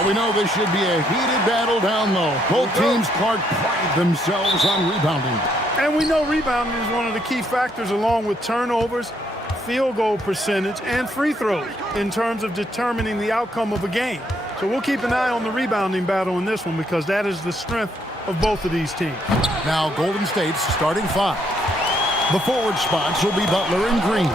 Well, we know this should be a heated battle down low. Both teams pride themselves on rebounding. And we know rebounding is one of the key factors along with turnovers, field goal percentage, and free throws in terms of determining the outcome of a game. So we'll keep an eye on the rebounding battle in this one because that is the strength of both of these teams. Now Golden State's starting five. The forward spots will be Butler and Green.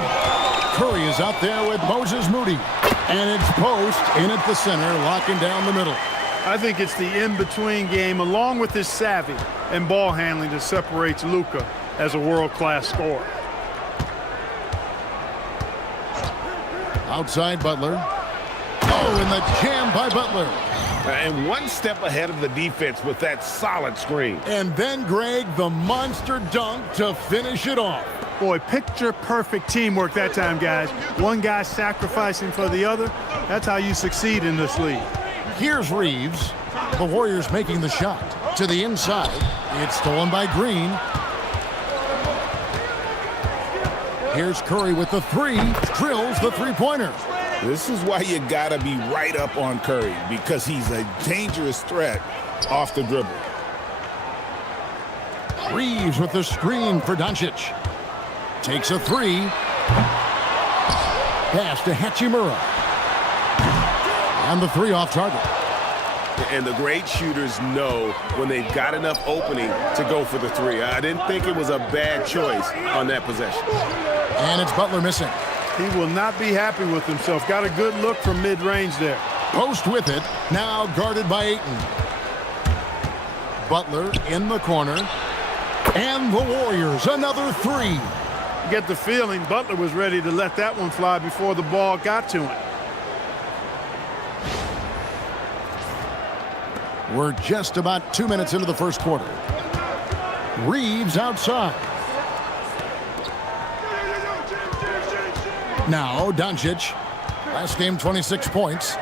Curry is out there with Moses Moody. And it's Post in at the center, locking down the middle. I think it's the in-between game along with his savvy and ball handling that separates Luka as a world-class scorer. Outside Butler. Oh, and the jam by Butler. And one step ahead of the defense with that solid screen. And then, Greg, the monster dunk to finish it off. Boy, picture-perfect teamwork that time, guys. One guy sacrificing for the other. That's how you succeed in this league. Here's Reeves. The Warriors making the shot. To the inside. It's stolen by Green. Here's Curry with the three. Drills the three-pointer. This is why you gotta be right up on Curry, because he's a dangerous threat off the dribble. Reeves with the screen for Doncic. Takes a three. Pass to Hachimura. And the three off target. And the great shooters know when they've got enough opening to go for the three. I didn't think it was a bad choice on that possession. And it's Butler missing. He will not be happy with himself. Got a good look from mid-range there. Post with it. Now guarded by Ayton. Butler in the corner. And the Warriors, another three. You get the feeling Butler was ready to let that one fly before the ball got to him. We're just about 2 minutes into the first quarter. Reeves outside. Now Doncic. Last game 26 points.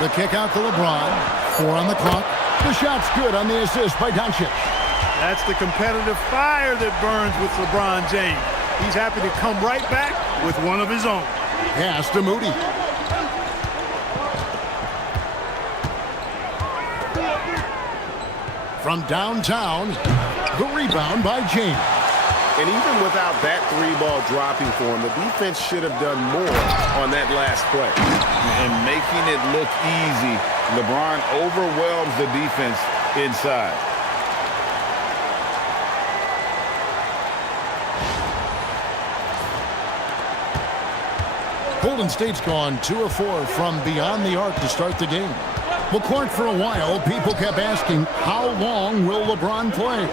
The kick out to LeBron. 4 on the clock. The shot's good on the assist by Doncic. That's the competitive fire that burns with LeBron James. He's happy to come right back with one of his own. Pass to Moody. From downtown, the rebound by James. And even without that three ball dropping for him, the defense should have done more on that last play. And making it look easy, LeBron overwhelms the defense inside. Golden State's gone 2 of 4 from beyond the arc to start the game. Well, Clark, for a while, people kept asking, how long will LeBron play?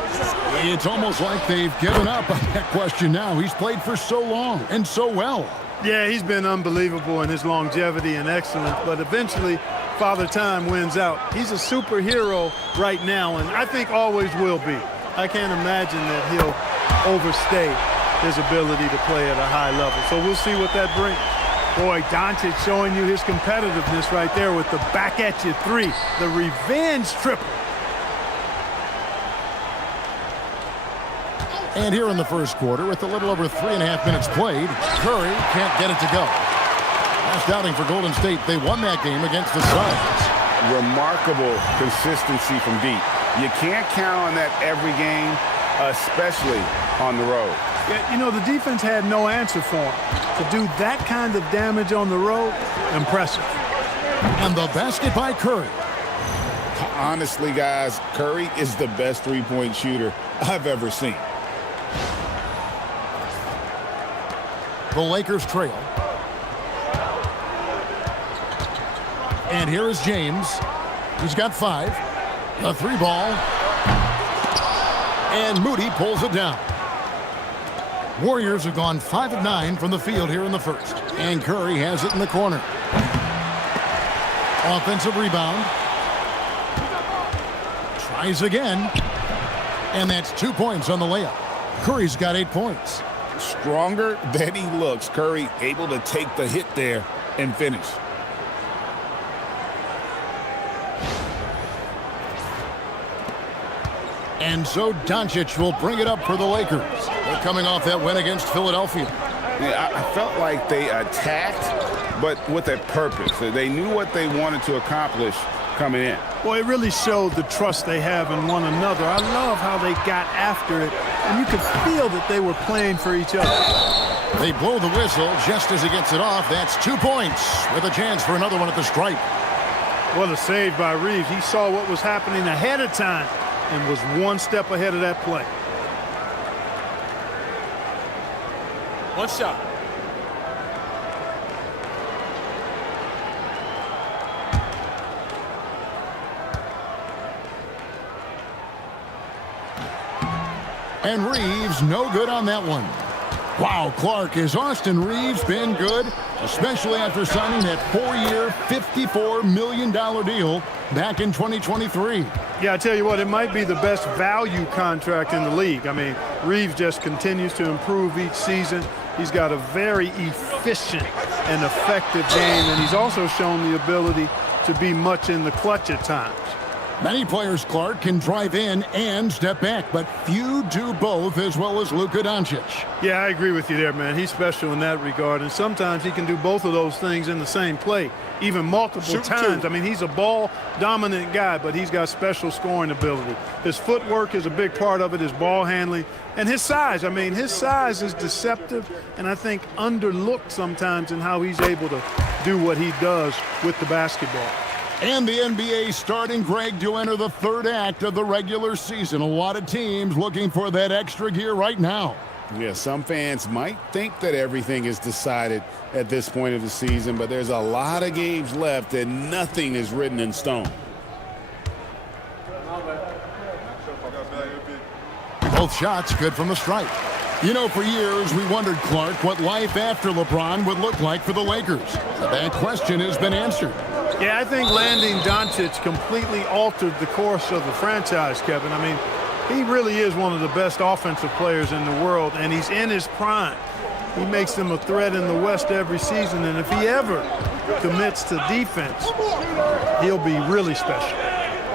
It's almost like they've given up on that question now. He's played for so long and so well. Yeah, he's been unbelievable in his longevity and excellence, but eventually Father Time wins out. He's a superhero right now, and I think always will be. I can't imagine that he'll overstay his ability to play at a high level. So we'll see what that brings. Boy, Doncic showing you his competitiveness right there with the back-at-you three, the revenge triple. And here in the first quarter, with a little over 3.5 minutes played, Curry can't get it to go. Last outing for Golden State, they won that game against the Suns. Remarkable consistency from deep. You can't count on that every game, especially on the road. Yeah, you know, the defense had no answer for him. To do that kind of damage on the road, impressive. And the basket by Curry. Honestly, guys, Curry is the best three-point shooter I've ever seen. The Lakers trail. And here is James. He's got 5. A 3 ball. And Moody pulls it down. Warriors have gone 5 of 9 from the field here in the first. And Curry has it in the corner. Offensive rebound. Tries again. And that's 2 points on the layup. Curry's got 8 points. Stronger than he looks. Curry able to take the hit there and finish. And so Doncic will bring it up for the Lakers. They're coming off that win against Philadelphia. Yeah, I felt like they attacked, but with a purpose. They knew what they wanted to accomplish coming in. Well, it really showed the trust they have in one another. I love how they got after it, and you could feel that they were playing for each other. They blow the whistle just as he gets it off. That's 2 points with a chance for another one at the stripe. What a save by Reeves. He saw what was happening ahead of time and was one step ahead of that play. One shot. And Reeves no good on that one. Wow, Clark, has Austin Reeves been good? Especially after signing that 4-year, $54 million deal back in 2023. Yeah, I tell you what, it might be the best value contract in the league. I mean, Reeves just continues to improve each season. He's got a very efficient and effective game, and he's also shown the ability to be much in the clutch at times. Many players, Clark, can drive in and step back, but few do both as well as Luka Doncic. Yeah, I agree with you there, man. He's special in that regard, and sometimes he can do both of those things in the same play, even multiple times. I mean, he's a ball-dominant guy, but he's got special scoring ability. His footwork is a big part of it, his ball handling, and his size. I mean, his size is deceptive, and I think underlooked sometimes in how he's able to do what he does with the basketball. And the NBA starting, Greg, to enter the third act of the regular season. A lot of teams looking for that extra gear right now. Yeah, some fans might think that everything is decided at this point of the season, but there's a lot of games left and nothing is written in stone. Both shots good from the stripe. You know, for years we wondered, Clark, what life after LeBron would look like for the Lakers. That question has been answered. Yeah, I think landing Doncic completely altered the course of the franchise, Kevin. I mean, he really is one of the best offensive players in the world, and he's in his prime. He makes them a threat in the West every season, and if he ever commits to defense, he'll be really special.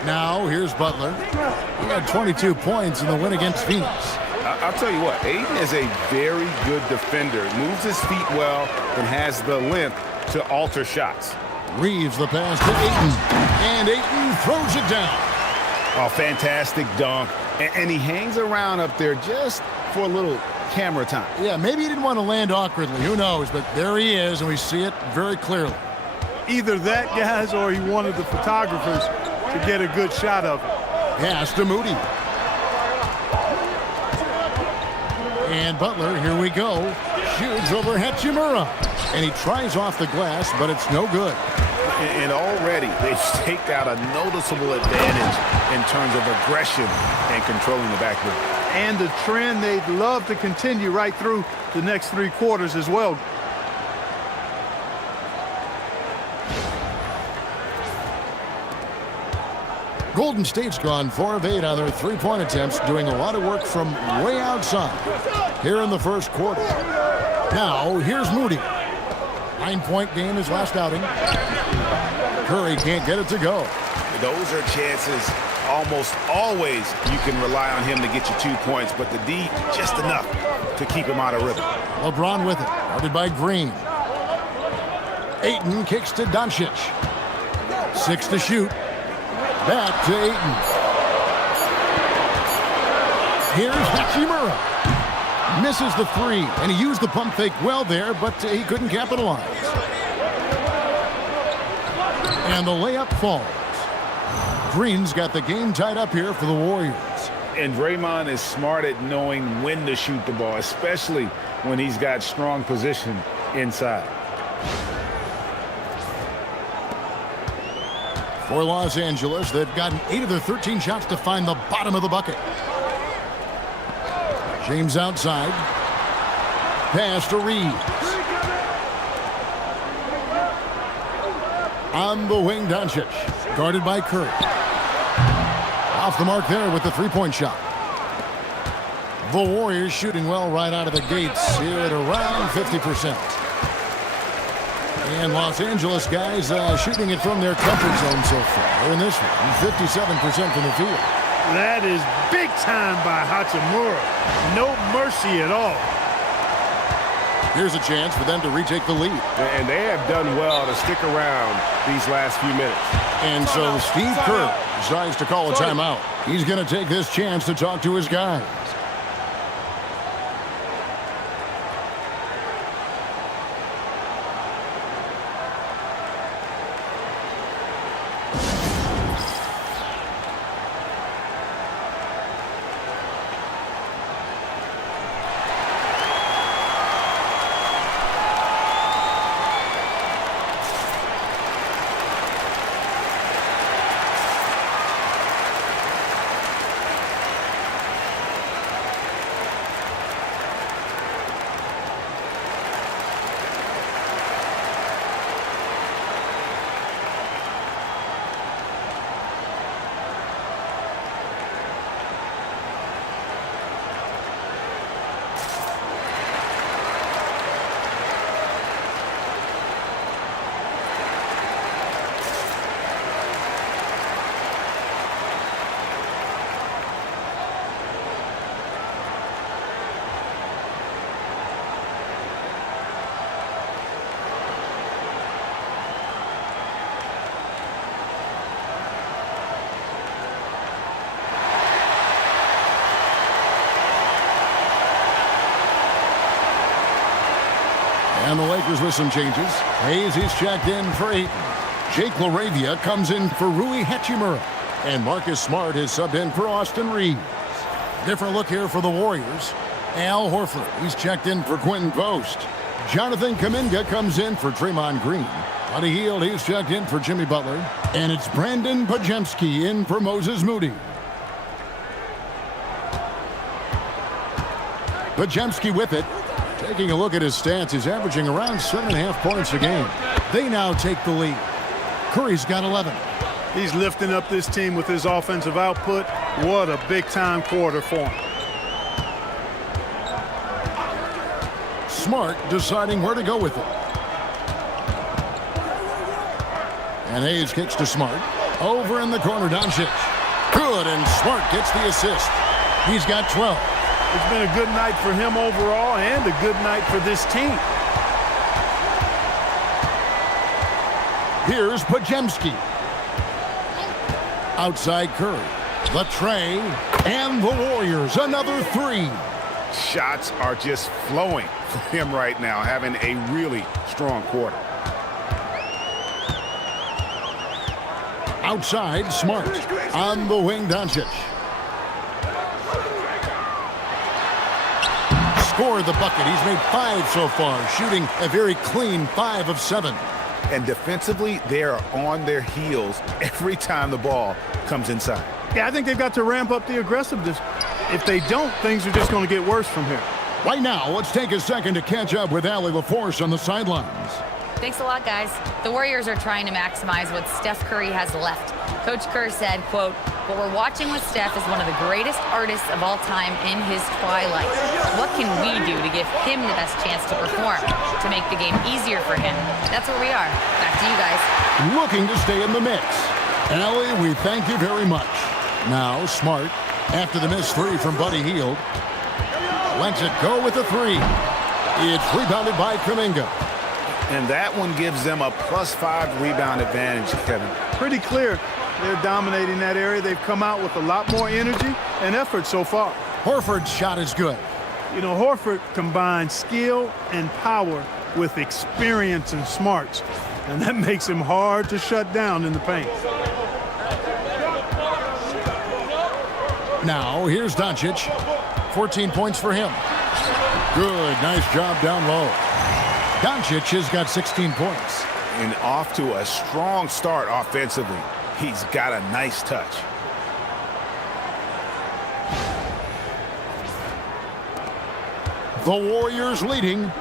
Now, here's Butler. He had 22 points in the win against Phoenix. I'll tell you what, Ayton is a very good defender. Moves his feet well and has the length to alter shots. Reeves the pass to Ayton, and Ayton throws it down. Oh, fantastic dunk. And he hangs around up there just for a little camera time. Yeah, maybe he didn't want to land awkwardly. Who knows? But there he is, and we see it very clearly. Either that, guys, or he wanted the photographers to get a good shot of it. Pass to Moody. And Butler, here we go. Shoots over Hachimura. And he tries off the glass, but it's no good. And already they've staked out a noticeable advantage in terms of aggression and controlling the backboard. And the trend they'd love to continue right through the next 3 quarters as well. Golden State's gone 4 of 8 on their 3-point attempts, doing a lot of work from way outside here in the first quarter. Now, here's Moody. 9-point game his last outing. Curry can't get it to go. Those are chances almost always you can rely on him to get you 2 points, but the D just enough to keep him out of rhythm. LeBron with it, guarded by Green. Ayton kicks to Doncic. 6 to shoot. Back to Ayton. Here's Hachimura. Misses the 3, and he used the pump fake well there, but he couldn't capitalize. And the layup falls. Green's got the game tied up here for the Warriors. And Draymond is smart at knowing when to shoot the ball, especially when he's got strong position inside. For Los Angeles, they've gotten 8 of their 13 shots to find the bottom of the bucket. James outside. Pass to Reeves. On the wing, Doncic. Guarded by Curry. Off the mark there with the 3-point shot. The Warriors shooting well right out of the gates here at around 50%. And Los Angeles guys shooting it from their comfort zone so far in this one. 57% from the field. That is big time by Hachimura. No mercy at all. Here's a chance for them to retake the lead. And they have done well to stick around these last few minutes. And so Steve Kerr decides to call a timeout. He's going to take this chance to talk to his guys. And the Lakers with some changes. Hayes is checked in for Ayton. Jake LaRavia comes in for Rui Hachimura. And Marcus Smart is subbed in for Austin Reeves. Different look here for the Warriors. Al Horford, he's checked in for Quentin Post. Jonathan Kuminga comes in for Draymond Green. Buddy Hield, he's checked in for Jimmy Butler. And it's Brandon Pajemski in for Moses Moody. Pajemski with it. Taking a look at his stats, he's averaging around 7.5 points a game. They now take the lead. Curry's got 11. He's lifting up this team with his offensive output. What a big-time quarter for him. Smart deciding where to go with it. And Hayes kicks to Smart. Over in the corner, Doncic. Good, and Smart gets the assist. He's got 12. It's been a good night for him overall and a good night for this team. Here's Pajemski. Outside Curry. The tray. And the Warriors, another three. Shots are just flowing for him right now, having a really strong quarter. Outside, Smart. On the wing, Doncic. Scored the bucket. He's made 5 so far, shooting a very clean 5 of 7. And defensively, they are on their heels every time the ball comes inside. Yeah, I think they've got to ramp up the aggressiveness. If they don't, things are just going to get worse from here. Right now, let's take a second to catch up with Allie LaForce on the sidelines. Thanks a lot, guys. The Warriors are trying to maximize what Steph Curry has left. Coach Kerr said, quote, "What we're watching with Steph is one of the greatest artists of all time in his twilight. What can we do to give him the best chance to perform, to make the game easier for him?" That's where we are. Back to you guys. Looking to stay in the mix. Allie, we thank you very much. Now, Smart, after the missed 3 from Buddy Hield, lets it go with the 3. It's rebounded by Kuminga. And that one gives them a +5 rebound advantage, Kevin. Pretty clear. They're dominating that area. They've come out with a lot more energy and effort so far. Horford's shot is good. You know, Horford combines skill and power with experience and smarts, and that makes him hard to shut down in the paint. Now, here's Doncic. 14 points for him. Good, nice job down low. Doncic has got 16 points. And off to a strong start offensively. He's got a nice touch. The Warriors leading.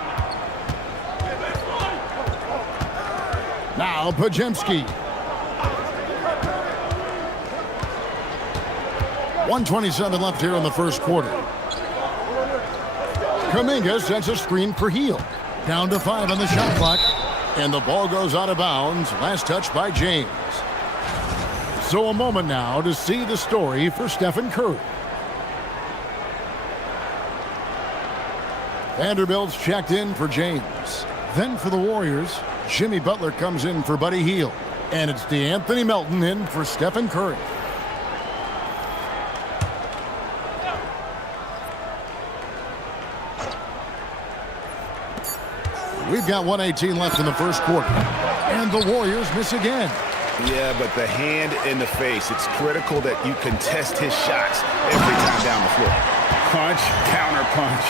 Now Pajemski. 1:27 left here in the first quarter. Kuminga sets a screen for Hield. Down to 5 on the shot clock. And the ball goes out of bounds. Last touch by James. So a moment now to see the story for Stephen Curry. Vanderbilt's checked in for James. Then for the Warriors, Jimmy Butler comes in for Buddy Hield. And it's DeAnthony Melton in for Stephen Curry. We've got 1:18 left in the first quarter. And the Warriors miss again. Yeah, but the hand in the face, it's critical that you contest his shots every time down the floor. Punch, counter punch.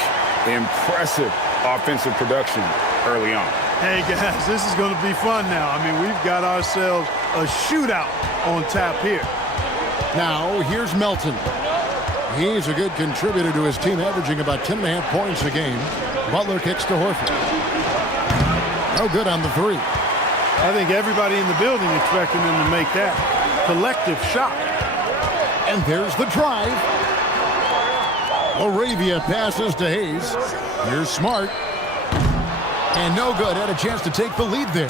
Impressive offensive production early on. Hey, guys, this is going to be fun now. I mean, we've got ourselves a shootout on tap here. Now, here's Melton. He's a good contributor to his team, averaging about 10.5 points a game. Butler kicks to Horford. No good on the three. I think everybody in the building expecting them to make that collective shot. And there's the drive. Laravia passes to Hayes. Here's Smart. And no good. Had a chance to take the lead there.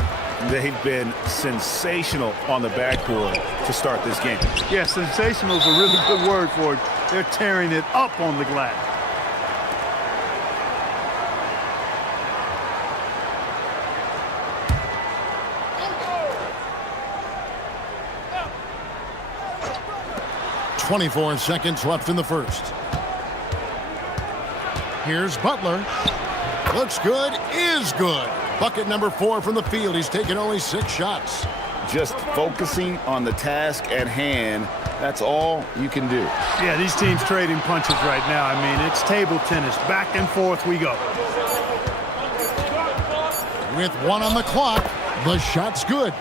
They've been sensational on the backboard to start this game. Yeah, sensational is a really good word for it. They're tearing it up on the glass. .24 seconds left in the first. Here's Butler. Looks good, is good. Bucket number 4 from the field. He's taken only 6 shots. Just focusing on the task at hand, that's all you can do. Yeah, these teams trading punches right now. I mean, it's table tennis. Back and forth we go. With 1 on the clock, the shot's good.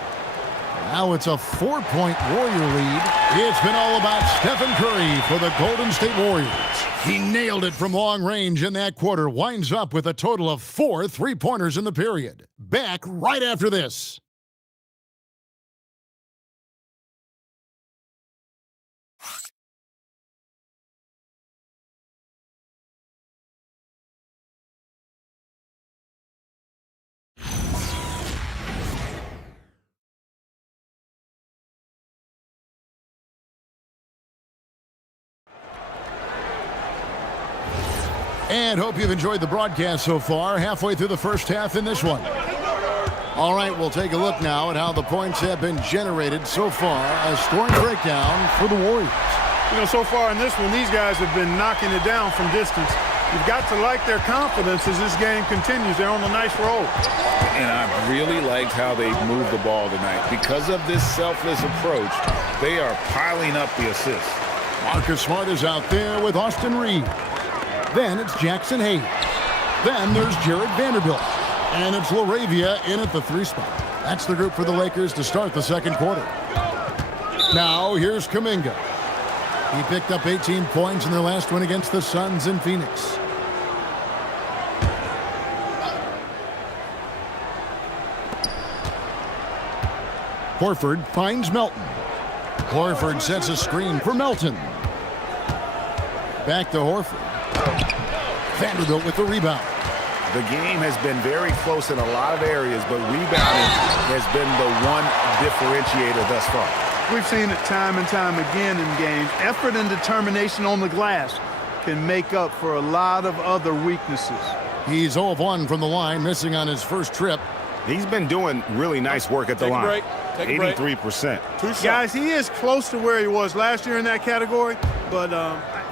Now it's a 4-point Warrior lead. It's been all about Stephen Curry for the Golden State Warriors. He nailed it from long range in that quarter. Winds up with a total of 4 3-pointers in the period. Back right after this. And hope you've enjoyed the broadcast so far. Halfway through the first half in this one. All right, we'll take a look now at how the points have been generated so far. A scoring breakdown for the Warriors. You know, so far in this one, these guys have been knocking it down from distance. You've got to like their confidence as this game continues. They're on a nice roll. And I really liked how they moved the ball tonight. Because of this selfless approach, they are piling up the assists. Marcus Smart is out there with Austin Reed. Then it's Jackson Hayes. Then there's Jared Vanderbilt. And it's Laravia in at the 3 spot. That's the group for the Lakers to start the second quarter. Now here's Kuminga. He picked up 18 points in their last win against the Suns in Phoenix. Horford finds Melton. Horford sets a screen for Melton. Back to Horford. Vanderbilt with the rebound. The game has been very close in a lot of areas, but rebounding has been the one differentiator thus far. We've seen it time and time again in games. Effort and determination on the glass can make up for a lot of other weaknesses. He's 0 of 1 from the line, missing on his first trip. He's been doing really nice work at the line. Take a break. 83%. Guys, he is close to where he was last year in that category, but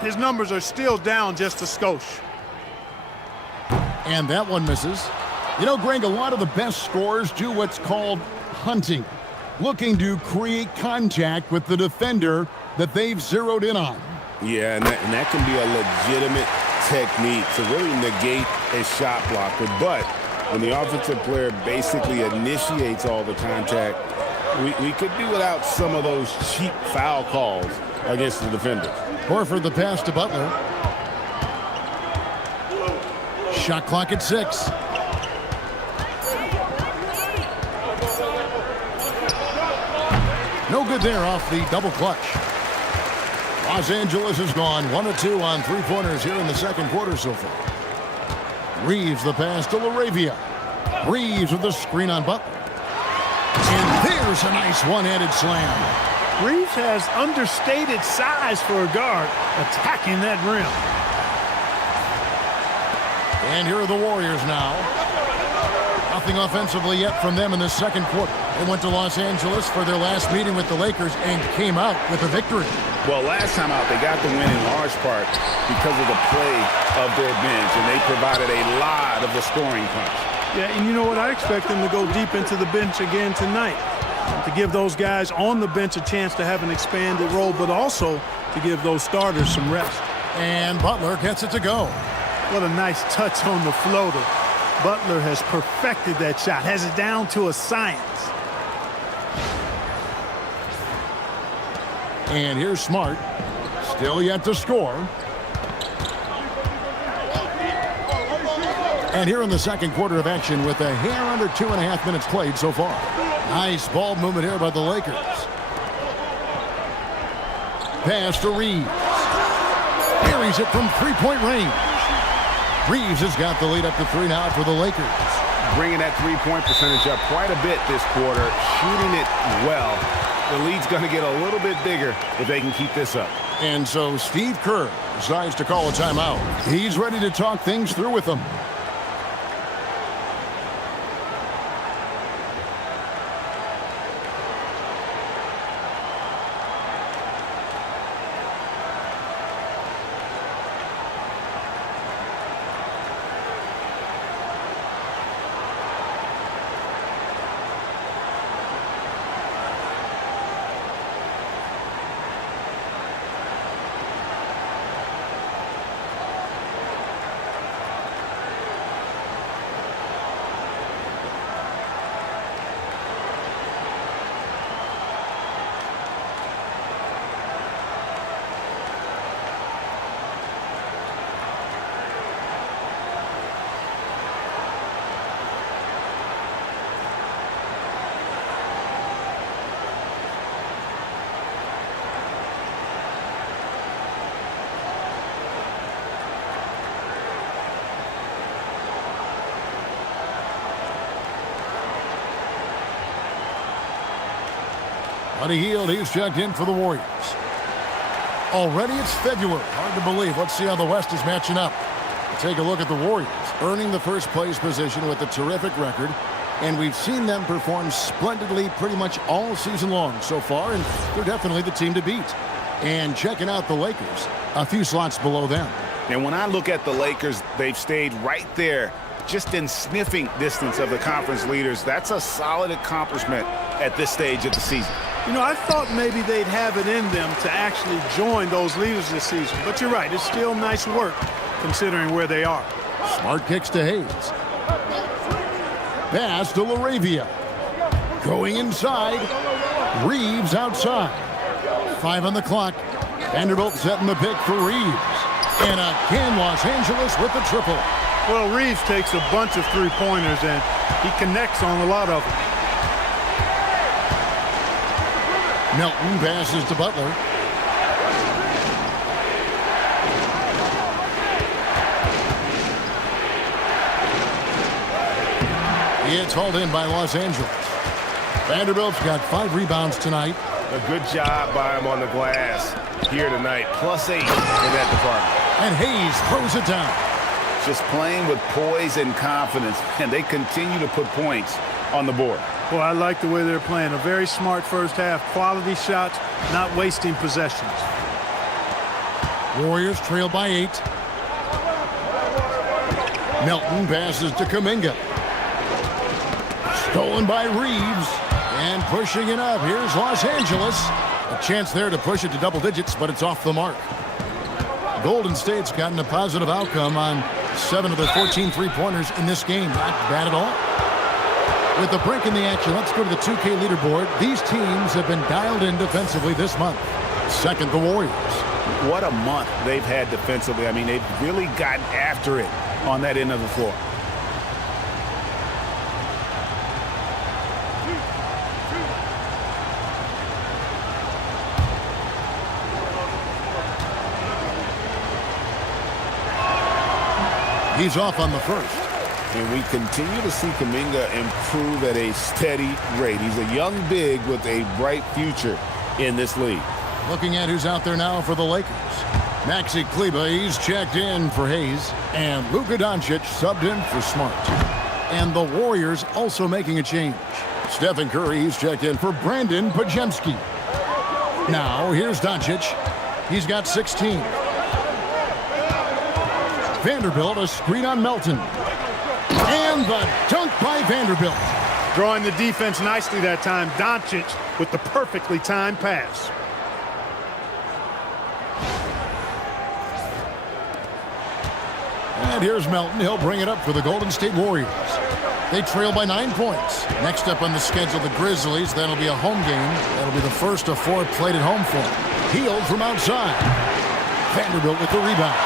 his numbers are still down just a skosh. And that one misses. You know, Greg, a lot of the best scorers do what's called hunting, looking to create contact with the defender that they've zeroed in on. Yeah, and that can be a legitimate technique to really negate a shot blocker. But when the offensive player basically initiates all the contact, we could do without some of those cheap foul calls against the defenders. Horford the pass to Butler. Shot clock at 6. No good there off the double clutch. Los Angeles has gone 1 of 2 on 3-pointers here in the second quarter so far. Reeves the pass to Laravia. Reeves with the screen on Butler. And there's a nice one-handed slam. Reeves has understated size for a guard attacking that rim. And here are the Warriors now. Nothing offensively yet from them in the second quarter. They went to Los Angeles for their last meeting with the Lakers and came out with a victory. Well, last time out, they got the win in large part because of the play of their bench, and they provided a lot of the scoring punch. Yeah, and you know what? I expect them to go deep into the bench again tonight, to give those guys on the bench a chance to have an expanded role, but also to give those starters some rest. And Butler gets it to go. What a nice touch on the floater. Butler has perfected that shot, has it down to a science. And here's Smart. Still yet to score. And here in the second quarter of action with a hair under 2.5 minutes played so far. Nice ball movement here by the Lakers. Pass to Reeves. Carries it from three-point range. Reeves has got the lead up to 3 now for the Lakers. Bringing that three-point percentage up quite a bit this quarter, shooting it well. The lead's going to get a little bit bigger if they can keep this up. And so Steve Kerr decides to call a timeout. He's ready to talk things through with them. Buddy Hield, he's checked in for the Warriors. Already it's February. Hard to believe. Let's see how the West is matching up. Take a look at the Warriors, earning the first place position with a terrific record. And we've seen them perform splendidly pretty much all season long so far, and they're definitely the team to beat. And checking out the Lakers, a few slots below them. And when I look at the Lakers, they've stayed right there, just in sniffing distance of the conference leaders. That's a solid accomplishment at this stage of the season. You know, I thought maybe they'd have it in them to actually join those leaders this season. But you're right, it's still nice work considering where they are. Smart kicks to Hayes. Pass to LaRavia. Going inside. Reeves outside. 5 on the clock. Vanderbilt setting the pick for Reeves. And again, Los Angeles with the triple. Well, Reeves takes a bunch of three-pointers, and he connects on a lot of them. Melton passes to Butler. It's hauled in by Los Angeles. Vanderbilt's got 5 rebounds tonight. A good job by him on the glass here tonight. +8 in that department. And Hayes throws it down. Just playing with poise and confidence, and they continue to put points on the board. Well, I like the way they're playing. A very smart first half. Quality shots, not wasting possessions. Warriors trail by 8. Melton passes to Kuminga. Stolen by Reeves. And pushing it up. Here's Los Angeles. A chance there to push it to double digits, but it's off the mark. Golden State's gotten a positive outcome on 7 of their 14 three-pointers in this game. Not bad at all. With the break in the action, let's go to the 2K leaderboard. These teams have been dialed in defensively this month. Second, the Warriors. What a month they've had defensively. I mean, they've really gotten after it on that end of the floor. He's off on the first. And we continue to see Kuminga improve at a steady rate. He's a young big with a bright future in this league. Looking at who's out there now for the Lakers. Maxi Kleber, he's checked in for Hayes. And Luka Doncic subbed in for Smart. And the Warriors also making a change. Stephen Curry, he's checked in for Brandon Pajemski. Now, here's Doncic. He's got 16. Vanderbilt, a screen on Melton. And the dunk by Vanderbilt. Drawing the defense nicely that time. Doncic with the perfectly timed pass. And here's Melton. He'll bring it up for the Golden State Warriors. They trail by 9 points. Next up on the schedule, the Grizzlies. That'll be a home game. That'll be the first of 4 played at home for them. Healed from outside. Vanderbilt with the rebound.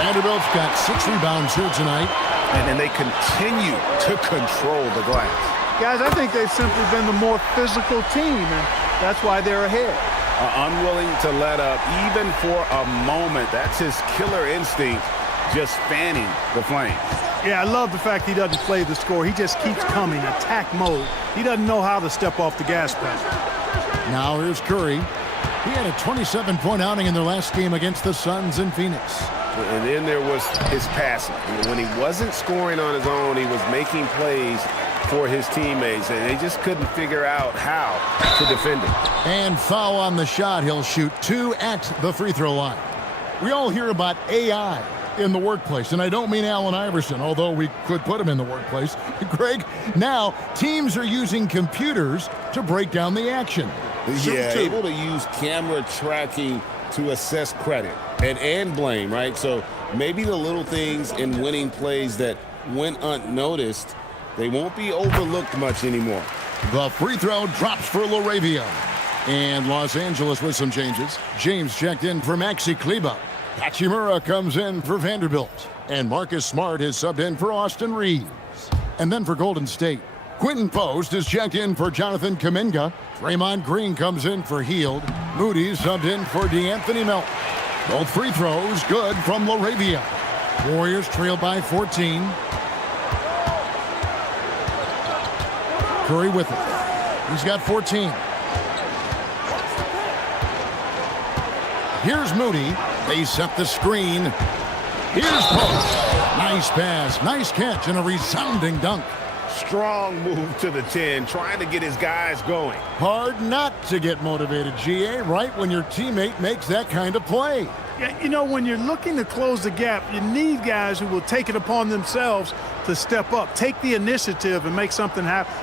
Vanderbilt's got 6 rebounds here tonight. And they continue to control the glass. Guys, I think they've simply been the more physical team, and that's why they're ahead. Unwilling to let up even for a moment. That's his killer instinct, just fanning the flames. Yeah, I love the fact he doesn't play the score. He just keeps coming, attack mode. He doesn't know how to step off the gas pedal. Now here's Curry. He had a 27-point outing in their last game against the Suns in Phoenix. And then there was his passing. When he wasn't scoring on his own, he was making plays for his teammates, and they just couldn't figure out how to defend him. And foul on the shot. He'll shoot 2 at the free throw line. We all hear about AI in the workplace, and I don't mean Allen Iverson, although we could put him in the workplace. Greg, now teams are using computers to break down the action. Yeah, able to use camera tracking to assess credit and blame, right? So maybe the little things in winning plays that went unnoticed, they won't be overlooked much anymore. The free throw drops for LaRavia. And Los Angeles with some changes. James checked in for Maxi Kleber. Hachimura comes in for Vanderbilt. And Marcus Smart is subbed in for Austin Reeves. And then for Golden State, Quentin Post is checked in for Jonathan Kuminga. Draymond Green comes in for Hield. Moody subbed in for DeAnthony Melton. Both free throws good from LaRavia. Warriors trail by 14. Curry with it. He's got 14. Here's Moody. They set the screen. Here's Post. Nice pass, nice catch, and a resounding dunk. Strong move to the 10, trying to get his guys going. Hard not to get motivated, GA, right when your teammate makes that kind of play. Yeah, you know, when you're looking to close the gap, you need guys who will take it upon themselves to step up, take the initiative, and make something happen.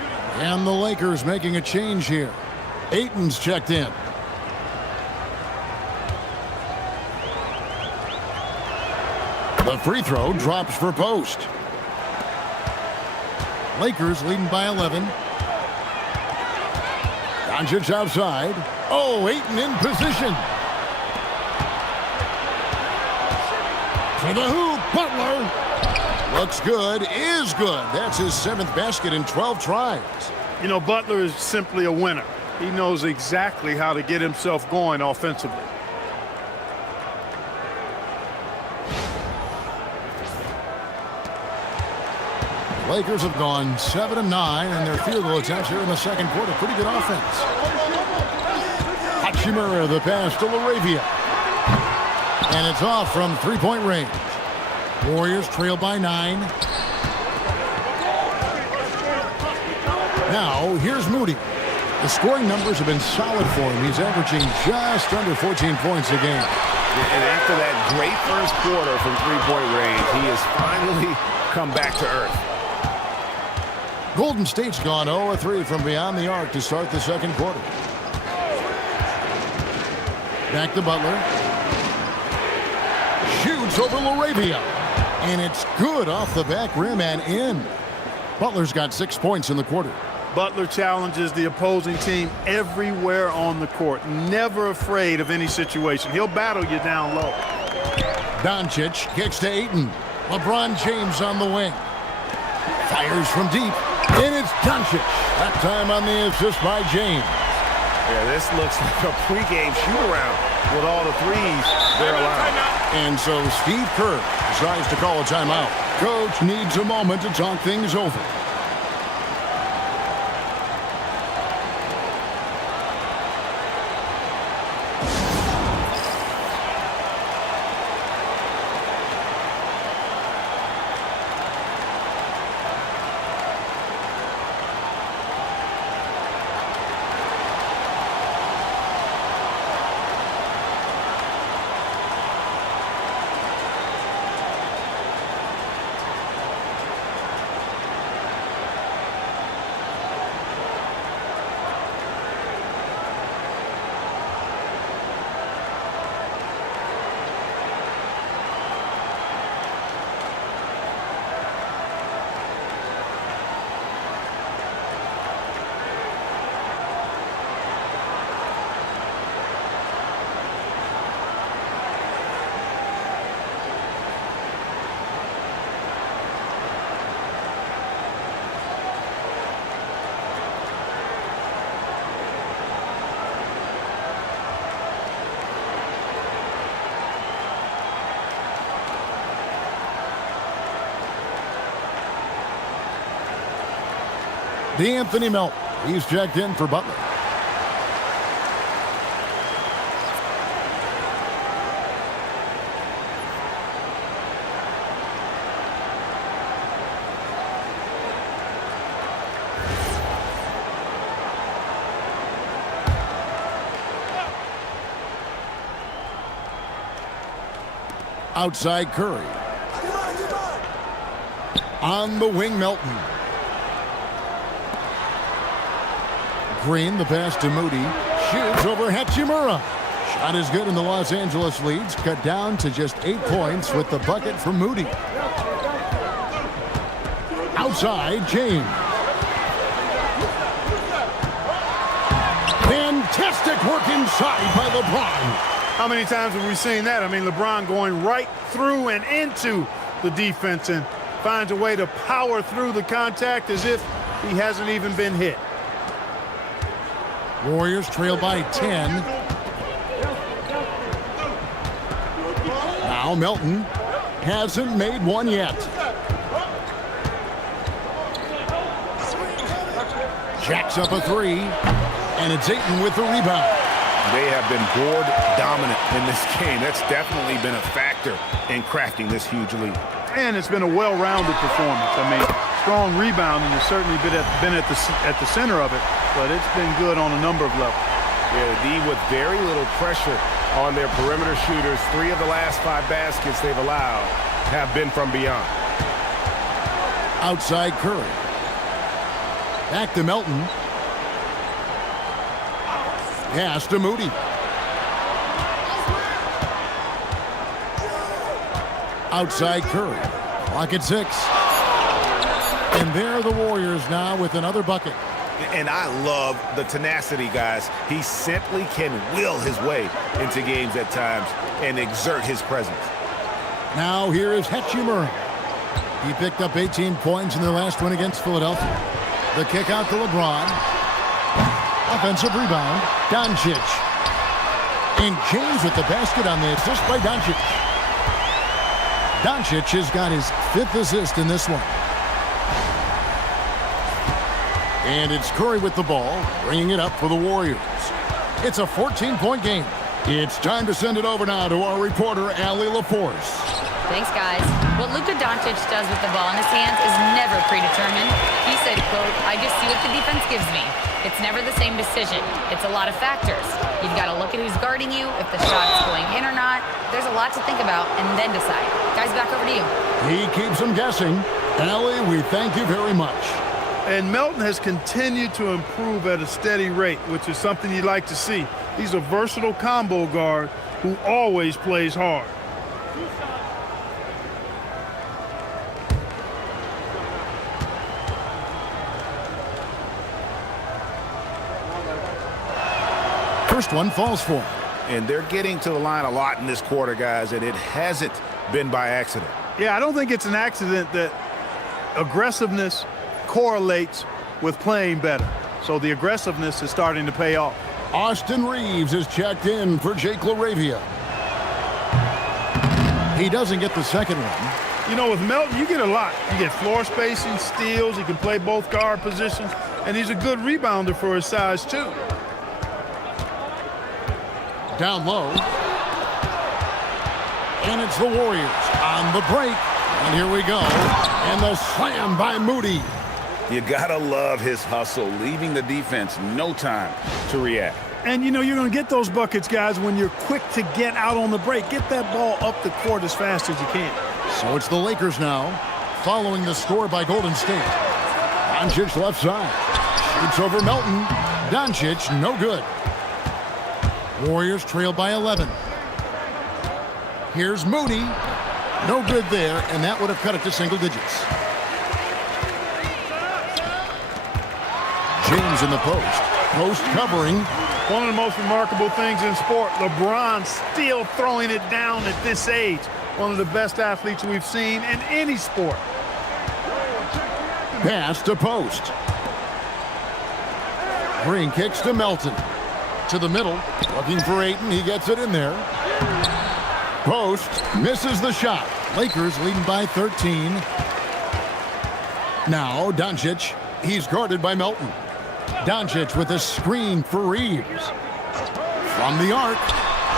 And the Lakers making a change here. Ayton's checked in. The free throw drops for Post. Lakers leading by 11. Doncic outside. Oh, Ayton in position. To the hoop, Butler. Looks good, is good. That's his 7th basket in 12 tries. You know, Butler is simply a winner. He knows exactly how to get himself going offensively. Lakers have gone 7 of 9 in their field goal attempts here in the second quarter. Pretty good offense. Hachimura, the pass to LaRavia. And it's off from 3-point range. Warriors trail by 9. Now, here's Moody. The scoring numbers have been solid for him. He's averaging just under 14 points a game. And after that great first quarter from 3-point range, he has finally come back to earth. Golden State's gone 0-3 from beyond the arc to start the second quarter. Back to Butler. Shoots over LaRavia. And it's good off the back rim and in. Butler's got 6 points in the quarter. Butler challenges the opposing team everywhere on the court. Never afraid of any situation. He'll battle you down low. Doncic kicks to Ayton. LeBron James on the wing. Fires from deep. And it's Doncic. That time on the assist by James. Yeah, this looks like a pregame shoot-around with all the threes they're allowed. And so Steve Kerr decides to call a timeout. Coach needs a moment to talk things over. D'Anthony Melton. He's checked in for Butler. Outside Curry. On the wing, Melton. Green, the pass to Moody. Shoots over Hachimura. Shot is good, and the Los Angeles leads cut down to just 8 points with the bucket from Moody. Outside, James. Fantastic work inside by LeBron. How many times have we seen that? I mean, LeBron going right through and into the defense and finds a way to power through the contact as if he hasn't even been hit. Warriors trail by 10. Now Melton hasn't made one yet. Jacks up a 3, and it's Ayton with the rebound. They have been board dominant in this game. That's definitely been a factor in crafting this huge lead. And it's been a well-rounded performance. I mean, strong rebounding has certainly been at the center of it, but it's been good on a number of levels. Yeah, the D with very little pressure on their perimeter shooters. 3 of the last 5 baskets they've allowed have been from beyond. Outside Curry. Back to Melton. Pass to Moody. Outside Curry. Clock at 6. And there are the Warriors now with another bucket. And I love the tenacity, guys. He simply can will his way into games at times and exert his presence. Now here is Hachimura. He picked up 18 points in their last win against Philadelphia. The kick out to LeBron. Offensive rebound, Doncic. And James with the basket on the assist by Doncic. Doncic has got his 5th assist in this one. And it's Curry with the ball, bringing it up for the Warriors. It's a 14-point game. It's time to send it over now to our reporter, Allie LaForce. Thanks, guys. What Luka Doncic does with the ball in his hands is never predetermined. He said, quote, "I just see what the defense gives me. It's never the same decision. It's a lot of factors. You've got to look at who's guarding you, if the shot's going in or not. There's a lot to think about and then decide." Guys, back over to you. He keeps them guessing. Allie, we thank you very much. And Melton has continued to improve at a steady rate, which is something you'd like to see. He's a versatile combo guard who always plays hard. First one falls for him. And they're getting to the line a lot in this quarter, guys, and it hasn't been by accident. Yeah, I don't think it's an accident that aggressiveness correlates with playing better. So the aggressiveness is starting to pay off. Austin Reeves is checked in for Jake LaRavia. He doesn't get the second one. You know, with Melton, you get a lot. You get floor spacing, steals. He can play both guard positions, and he's a good rebounder for his size, too. Down low. And it's the Warriors on the break. And here we go. And the slam by Moody. You gotta love his hustle, leaving the defense no time to react. And, you know, you're going to get those buckets, guys, when you're quick to get out on the break. Get that ball up the court as fast as you can. So it's the Lakers now, following the score by Golden State. Doncic left side. Shoots over Melton. Doncic, no good. Warriors trail by 11. Here's Moody. No good there, and that would have cut it to single digits. James in the post. Post covering. One of the most remarkable things in sport, LeBron still throwing it down at this age. One of the best athletes we've seen in any sport. Pass to post. Green kicks to Melton. To the middle. Looking for Ayton. He gets it in there. Post. Misses the shot. Lakers leading by 13. Now Doncic. He's guarded by Melton. Doncic with a screen for Reeves. From the arc,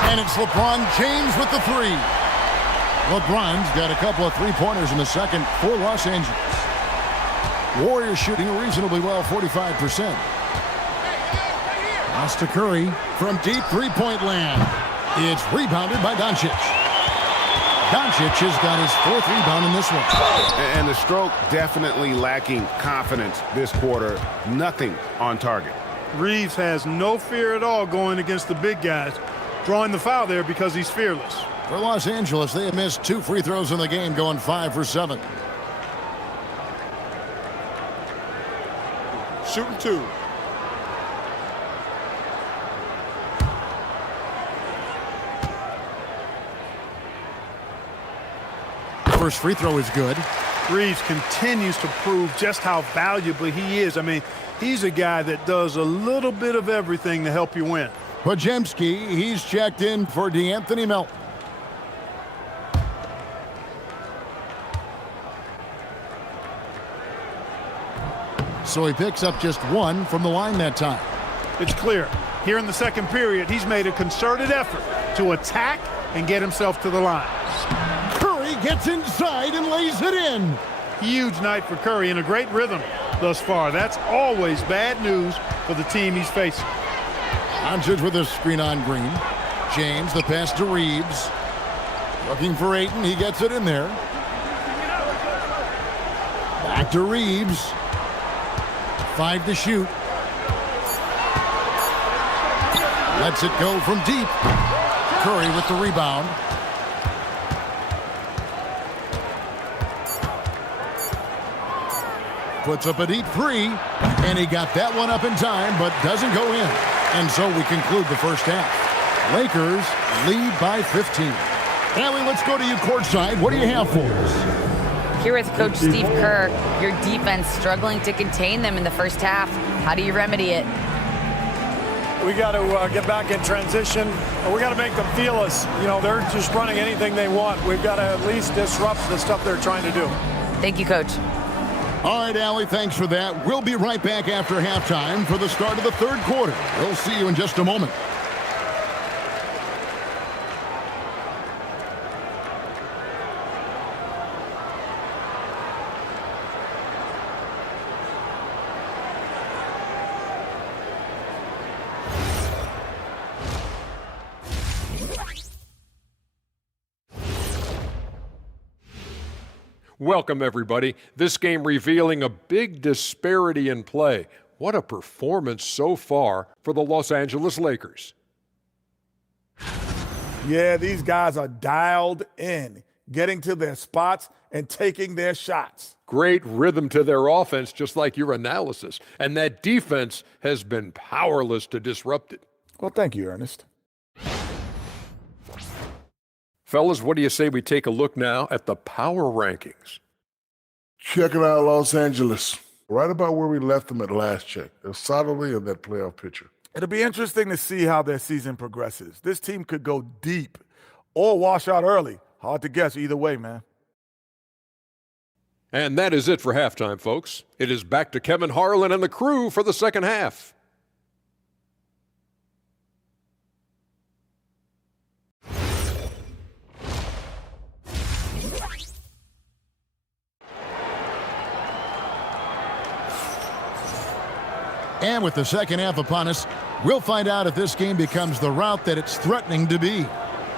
and it's LeBron James with the three. LeBron's got a couple of three-pointers in the second for Los Angeles. Warriors shooting reasonably well, 45%. Pass to Curry from deep three-point land. It's rebounded by Doncic. Doncic has got his fourth rebound in this one. And the stroke definitely lacking confidence this quarter. Nothing on target. Reeves has no fear at all going against the big guys, drawing the foul there because he's fearless. For Los Angeles, they have missed 2 free throws in the game, going 5 for 7. Shooting 2. First free throw is good. Reeves continues to prove just how valuable he is. I mean, he's a guy that does a little bit of everything to help you win. Podziemski, he's checked in for DeAnthony Melton. So he picks up just 1 from the line that time. It's clear. Here in the second period, he's made a concerted effort to attack and get himself to the line. Curry gets inside and lays it in. Huge night for Curry and a great rhythm thus far. That's always bad news for the team he's facing. Doncic with a screen on Green. James, the pass to Reeves. Looking for Ayton. He gets it in there. Back to Reeves. 5 to shoot. Lets it go from deep. Curry with the rebound. Puts up a deep three, and he got that one up in time, but doesn't go in. And so we conclude the first half. Lakers lead by 15. Allie, let's go to you courtside. What do you have for us? Here with Coach Steve Kerr, your defense struggling to contain them in the first half. How do you remedy it? We got to get back in transition. We got to make them feel us. You know, they're just running anything they want. We've got to at least disrupt the stuff they're trying to do. Thank you, Coach. All right, Allie, thanks for that. We'll be right back after halftime for the start of the third quarter. We'll see you in just a moment. Welcome, everybody. This game revealing a big disparity in play. What a performance so far for the Los Angeles Lakers. Yeah, these guys are dialed in, getting to their spots and taking their shots. Great rhythm to their offense, just like your analysis. And that defense has been powerless to disrupt it. Well, thank you, Ernest. Fellas, what do you say we take a look now at the power rankings? Check it out, Los Angeles. Right about where we left them at last check. They're solidly in that playoff picture. It'll be interesting to see how their season progresses. This team could go deep or wash out early. Hard to guess either way, man. And that is it for halftime, folks. It is back to Kevin Harlan and the crew for the second half. And with the second half upon us, we'll find out if this game becomes the route that it's threatening to be.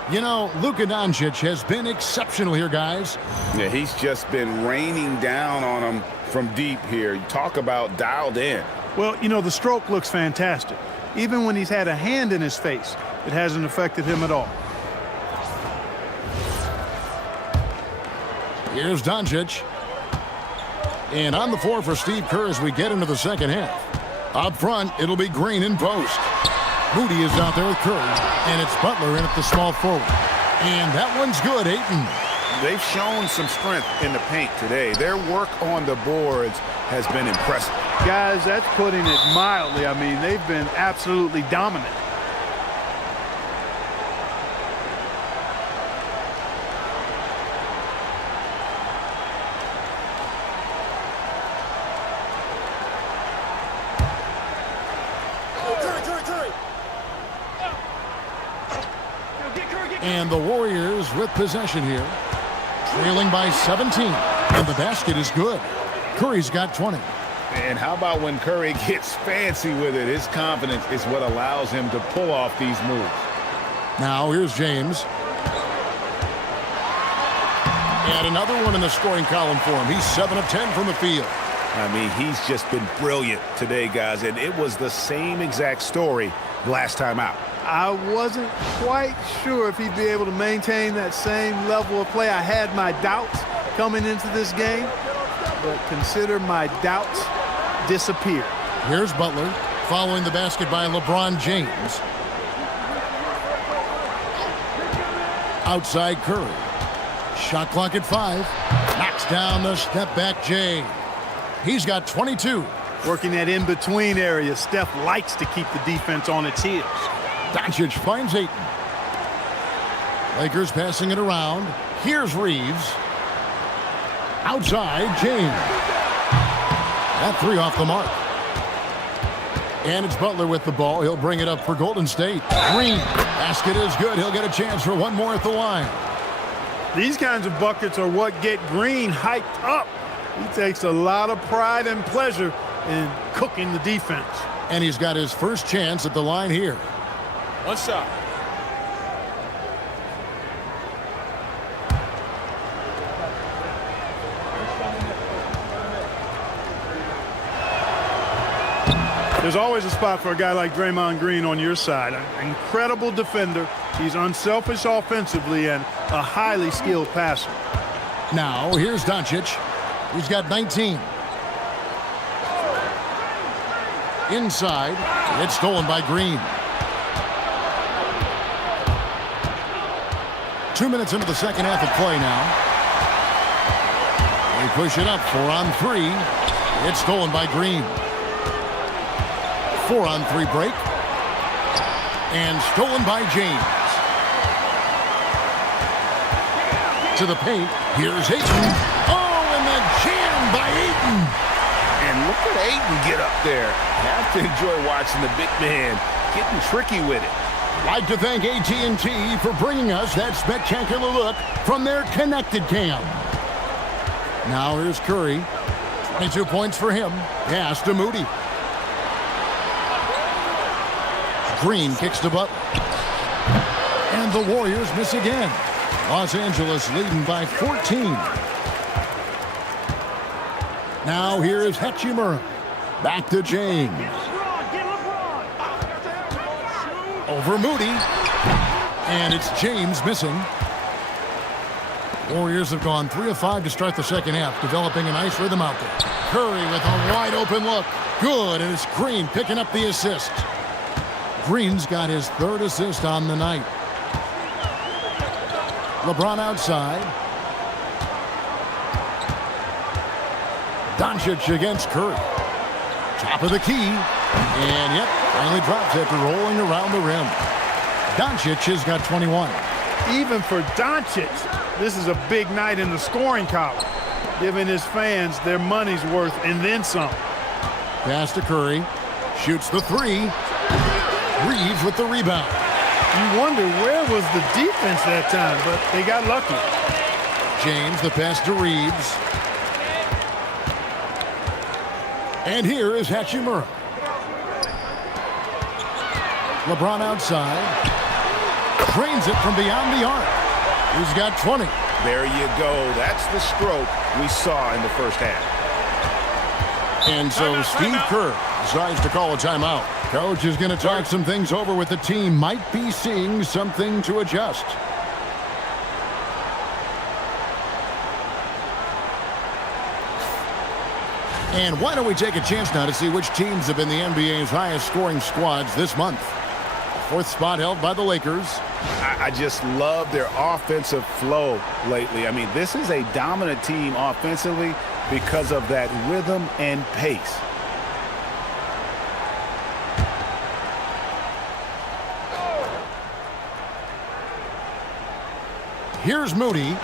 You know, Luka Doncic has been exceptional here, guys. Yeah, he's just been raining down on them from deep here. You talk about dialed in. Well, you know, the stroke looks fantastic. Even when he's had a hand in his face, it hasn't affected him at all. Here's Doncic. And on the floor for Steve Kerr as we get into the second half. Up front, it'll be Green in post. Moody is out there with Curry, and it's Butler in at the small forward. And that one's good, Ayton. They've shown some strength in the paint today. Their work on the boards has been impressive. Guys, that's putting it mildly. I mean, they've been absolutely dominant. And the Warriors with possession here. Trailing by 17. And the basket is good. Curry's got 20. And how about when Curry gets fancy with it? His confidence is what allows him to pull off these moves. Now here's James. And another one in the scoring column for him. He's 7 of 10 from the field. I mean, he's just been brilliant today, guys. And it was the same exact story last time out. I wasn't quite sure if he'd be able to maintain that same level of play. I had my doubts coming into this game, but consider my doubts disappear. Here's Butler following the basket by LeBron James. Outside Curry. Shot clock at 5. Knocks down the step back Jay. He's got 22. Working that in-between area. Steph likes to keep the defense on its heels. Doncic finds Ayton. Lakers passing it around. Here's Reeves. Outside James. That three off the mark. And it's Butler with the ball. He'll bring it up for Golden State. Green. Basket is good. He'll get a chance for one more at the line. These kinds of buckets are what get Green hyped up. He takes a lot of pride and pleasure in cooking the defense. And he's got his first chance at the line here. One shot. There's always a spot for a guy like Draymond Green on your side. An incredible defender. He's unselfish offensively and a highly skilled passer. Now, here's Doncic. He's got 19. Inside. It's stolen by Green. 2 minutes into the second half of play now. They push it up. 4 on 3. It's stolen by Green. 4 on 3 break. And stolen by James. To the paint. Here's Ayton. Oh, and the jam by Ayton. And look at Ayton get up there. Have to enjoy watching the big man getting tricky with it. Like to thank AT&T for bringing us that spectacular look from their connected cam. Now here's Curry. 22 points for him. Pass to Moody. Green kicks to Butler. And the Warriors miss again. Los Angeles leading by 14. Now here is Hachimura. Back to James. Over Moody. And it's James missing. Warriors have gone 3 of 5 to start the second half, developing a nice rhythm out there. Curry with a wide open look. Good, and it's Green picking up the assist. Green's got his 3rd assist on the night. LeBron outside. Doncic against Curry. Top of the key. And yep, finally drops after rolling around the rim. Doncic has got 21. Even for Doncic, this is a big night in the scoring column, giving his fans their money's worth and then some. Pass to Curry. Shoots the 3. Reeves with the rebound. You wonder where was the defense that time, but they got lucky. James, the pass to Reeves. And here is Hachimura. LeBron outside. Drains it from beyond the arc. He's got 20. There you go. That's the stroke we saw in the first half. And so Steve Kerr decides to call a timeout. Coach is going to talk some things over with the team. Might be seeing something to adjust. And why don't we take a chance now to see which teams have been the NBA's highest scoring squads this month. 4th spot held by the Lakers. I just love their offensive flow lately. I mean, this is a dominant team offensively because of that rhythm and pace. Here's Moody.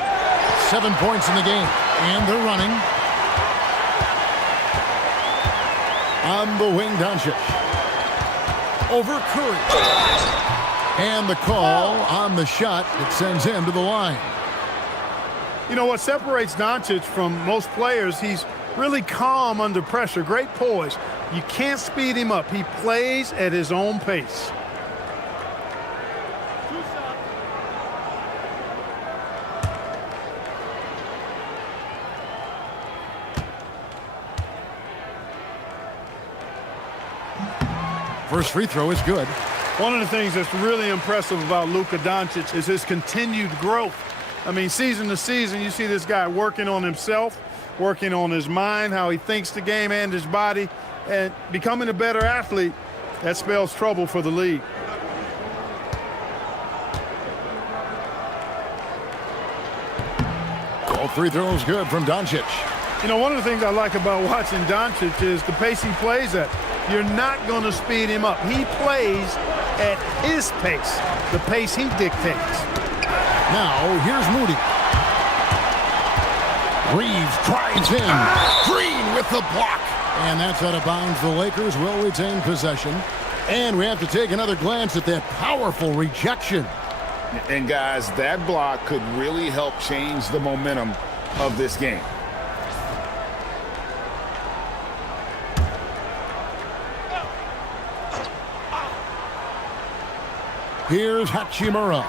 7 points in the game. And they're running. On the wing, Doncic. Over Curry. And the call on the shot that sends him to the line. You know what separates Doncic from most players, he's really calm under pressure, great poise. You can't speed him up. He plays at his own pace. First free throw is good. One of the things that's really impressive about Luka Doncic is his continued growth. I mean, season to season, you see this guy working on himself, working on his mind, how he thinks the game and his body, and becoming a better athlete. That spells trouble for the league. All free throws good from Doncic. You know, one of the things I like about watching Doncic is the pace he plays at. You're not going to speed him up. He plays at his pace, the pace he dictates. Now, here's Moody. Reeves drives in. Green with the block. And that's out of bounds. The Lakers will retain possession. And we have to take another glance at that powerful rejection. And, guys, that block could really help change the momentum of this game. Here's Hachimura.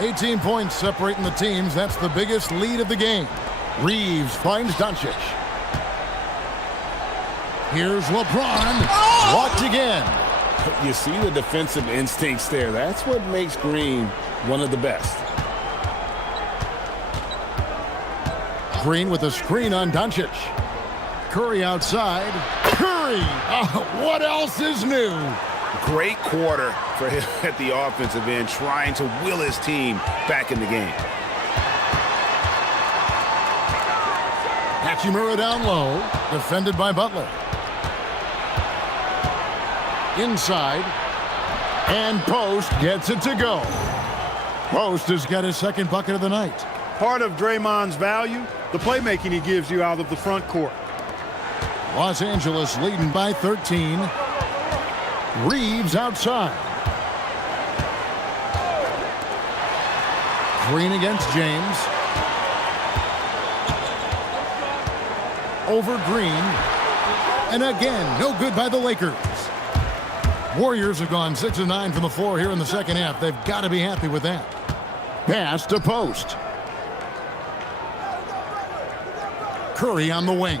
18 points separating the teams. That's the biggest lead of the game. Reeves finds Doncic. Here's LeBron. Blocked again. You see the defensive instincts there. That's what makes Green one of the best. Green with a screen on Doncic. Curry outside. Curry! What else is new? Great quarter for him at the offensive end, trying to will his team back in the game. Hachimura down low, defended by Butler. Inside, and Post gets it to go. Post has got his second bucket of the night. Part of Draymond's value, the playmaking he gives you out of the front court. Los Angeles leading by 13. Reeves outside. Green against James. Over Green. And again, no good by the Lakers. Warriors have gone 6 of 9 from the floor here in the second half. They've got to be happy with that. Pass to Post. Curry on the wing.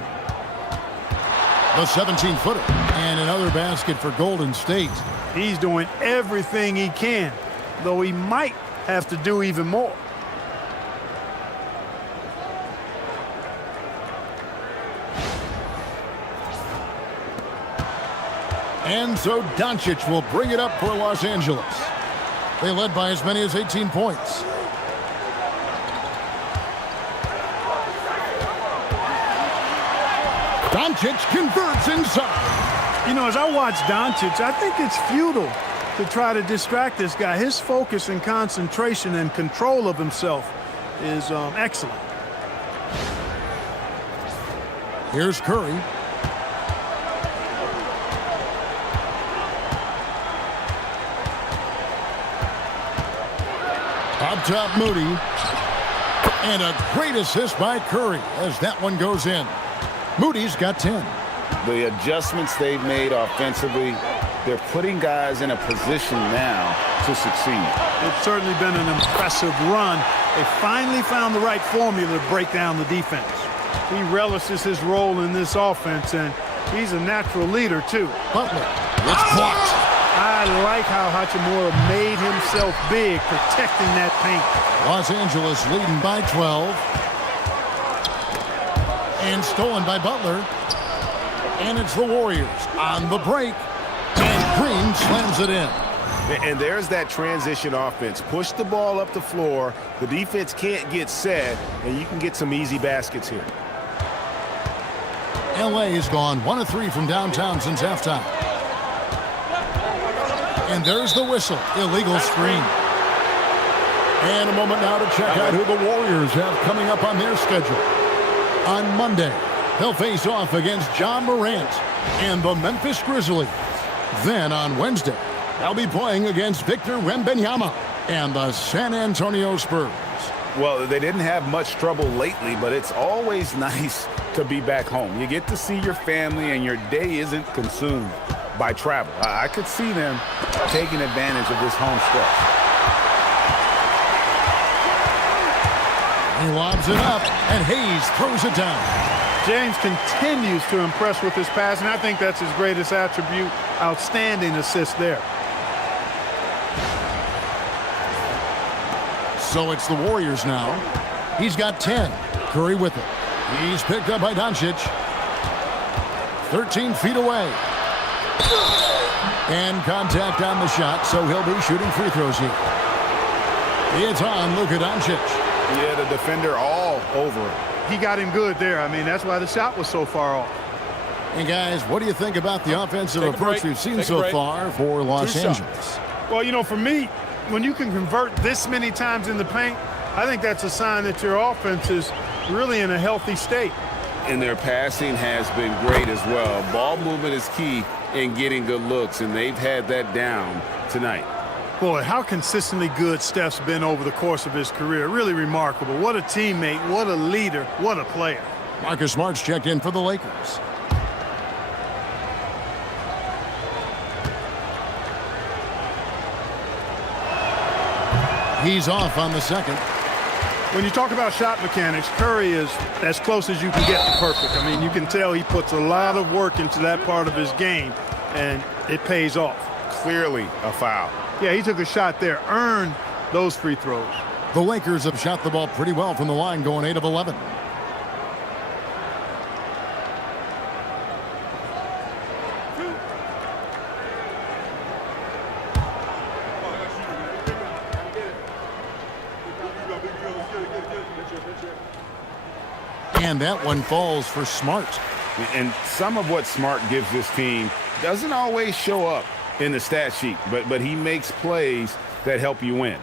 The 17-footer. And another basket for Golden State. He's doing everything he can, though he might have to do even more. And so Doncic will bring it up for Los Angeles. They led by as many as 18 points. Doncic converts inside. You know, as I watch Doncic, I think it's futile to try to distract this guy. His focus and concentration and control of himself is excellent. Here's Curry. Up top, Moody. And a great assist by Curry as that one goes in. Moody's got 10. The adjustments they've made offensively, they're putting guys in a position now to succeed. It's certainly been an impressive run. They finally found the right formula to break down the defense. He relishes his role in this offense, and he's a natural leader, too. Butler, it's blocked. I like how Hachimura made himself big, protecting that paint. Los Angeles leading by 12. And stolen by Butler. And it's the Warriors on the break. And Green slams it in. And there's that transition offense. Push the ball up the floor. The defense can't get set, and you can get some easy baskets here. LA has gone 1 of 3 from downtown since halftime. And there's the whistle. Illegal screen. And a moment now to check out who the Warriors have coming up on their schedule. On Monday, they'll face off against John Morant and the Memphis Grizzlies. Then on Wednesday, They'll be playing against Victor Wembanyama and the San Antonio Spurs. Well, they didn't have much trouble lately, but it's always nice to be back home. You get to see your family and your day isn't consumed by travel. I could see them taking advantage of this home stretch. He lobs it up, and Hayes throws it down. James continues to impress with his passing. I think that's his greatest attribute. Outstanding assist there. So it's the Warriors now. He's got 10. Curry with it. He's picked up by Doncic. 13 feet away. And contact on the shot, so he'll be shooting free throws here. It's on Luka Doncic. Yeah, the defender all over it. He got him good there. I mean, that's why the shot was so far off. And guys, what do you think about the offensive approach we've seen so far for Los Angeles? Well, you know, for me, when you can convert this many times in the paint, I think that's a sign that your offense is really in a healthy state. And their passing has been great as well. Ball movement is key in getting good looks, and they've had that down tonight. Boy, how consistently good Steph's been over the course of his career. Really remarkable. What a teammate, what a leader, what a player. Marcus Smart's checked in for the Lakers. He's off on the second. When you talk about shot mechanics, Curry is as close as you can get to perfect. I mean, you can tell he puts a lot of work into that part of his game, and it pays off. Clearly a foul. Yeah, he took a shot there, earned those free throws. The Lakers have shot the ball pretty well from the line, going 8 of 11. And that one falls for Smart. And some of what Smart gives this team doesn't always show up in the stat sheet, but he makes plays that help you win.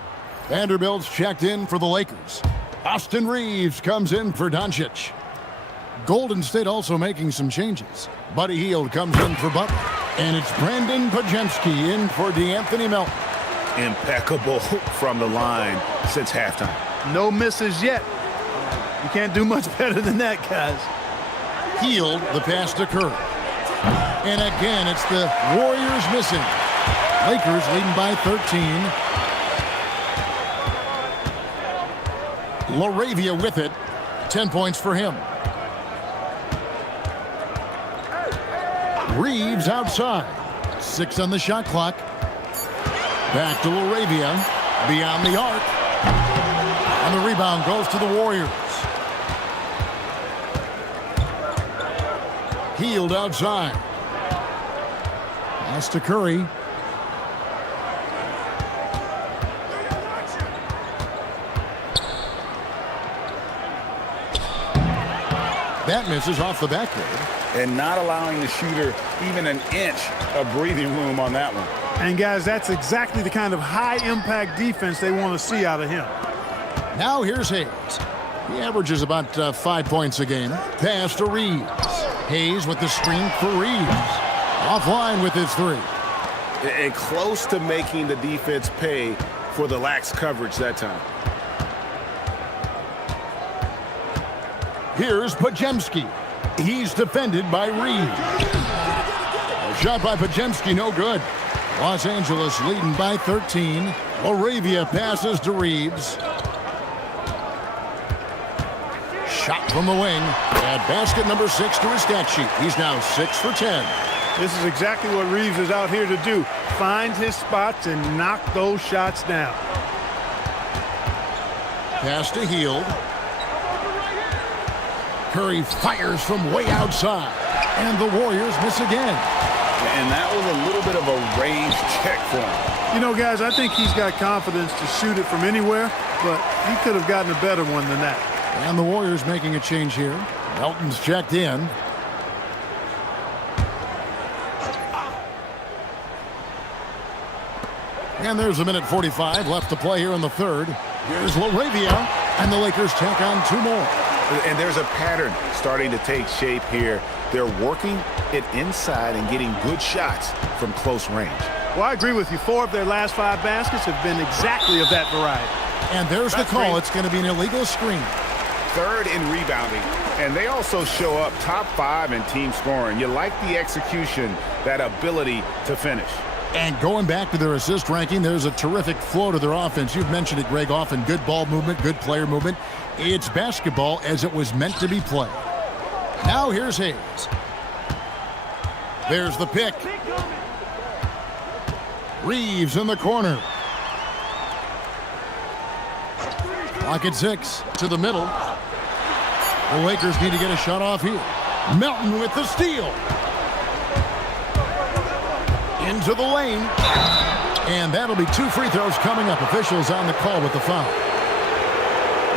Vanderbilt's checked in for the Lakers. Austin Reeves comes in for Doncic. Golden State also making some changes. Buddy Hield comes in for Butler. And it's Brandon Podziemski in for DeAnthony Melton. Impeccable from the line since halftime. No misses yet. You can't do much better than that, guys. Hield, the pass to Curry. And again, it's the Warriors missing. Lakers leading by 13. LaRavia with it. 10 points for him. Reeves outside. 6 on the shot clock. Back to LaRavia. Beyond the arc. And the rebound goes to the Warriors. Hield outside. Pass to Curry. That misses off the backboard. And not allowing the shooter even an inch of breathing room on that one. And, guys, that's exactly the kind of high-impact defense they want to see out of him. Now here's Hayes. He averages about 5 points a game. Pass to Reeves. Hayes with the screen for Reeves. Offline with his 3. And close to making the defense pay for the lax coverage that time. Here's Podziemski. He's defended by Reeves. A shot by Podziemski, no good. Los Angeles leading by 13. LaRavia passes to Reeves. Shot from the wing. Add basket number 6 to his stat sheet. He's now 6 for 10. This is exactly what Reeves is out here to do. Find his spots and knock those shots down. Pass to Hield. Curry fires from way outside. And the Warriors miss again. And that was a little bit of a range check for him. You know, guys, I think he's got confidence to shoot it from anywhere, but he could have gotten a better one than that. And the Warriors making a change here. Melton's checked in. And there's a minute 45 left to play here in the third. Here's LaRavia, and the Lakers take on 2 more. And there's a pattern starting to take shape here. They're working it inside and getting good shots from close range. Well, I agree with you. 4 of their last 5 baskets have been exactly of that variety. And there's the call. It's going to be an illegal screen. 3rd in rebounding, and they also show up top 5 in team scoring. You like the execution, that ability to finish. And going back to their assist ranking, there's a terrific flow to their offense. You've mentioned it, Greg, often good ball movement, good player movement. It's basketball as it was meant to be played. Now here's Hayes. There's the pick. Reeves in the corner. Clock at 6 to the middle. The Lakers need to get a shot off here. Melton with the steal. Into the lane. And that'll be 2 free throws coming up. Officials on the call with the foul.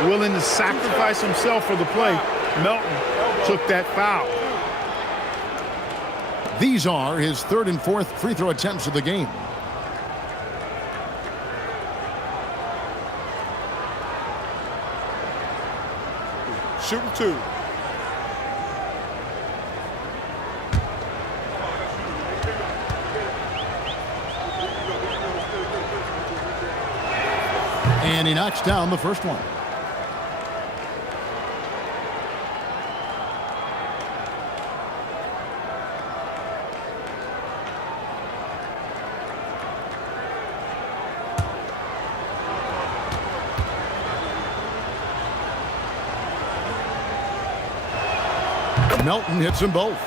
Willing to sacrifice himself for the play. Melton took that foul. These are his 3rd and 4th free throw attempts of the game. Shooting 2. And he knocks down the first one. Melton hits them both.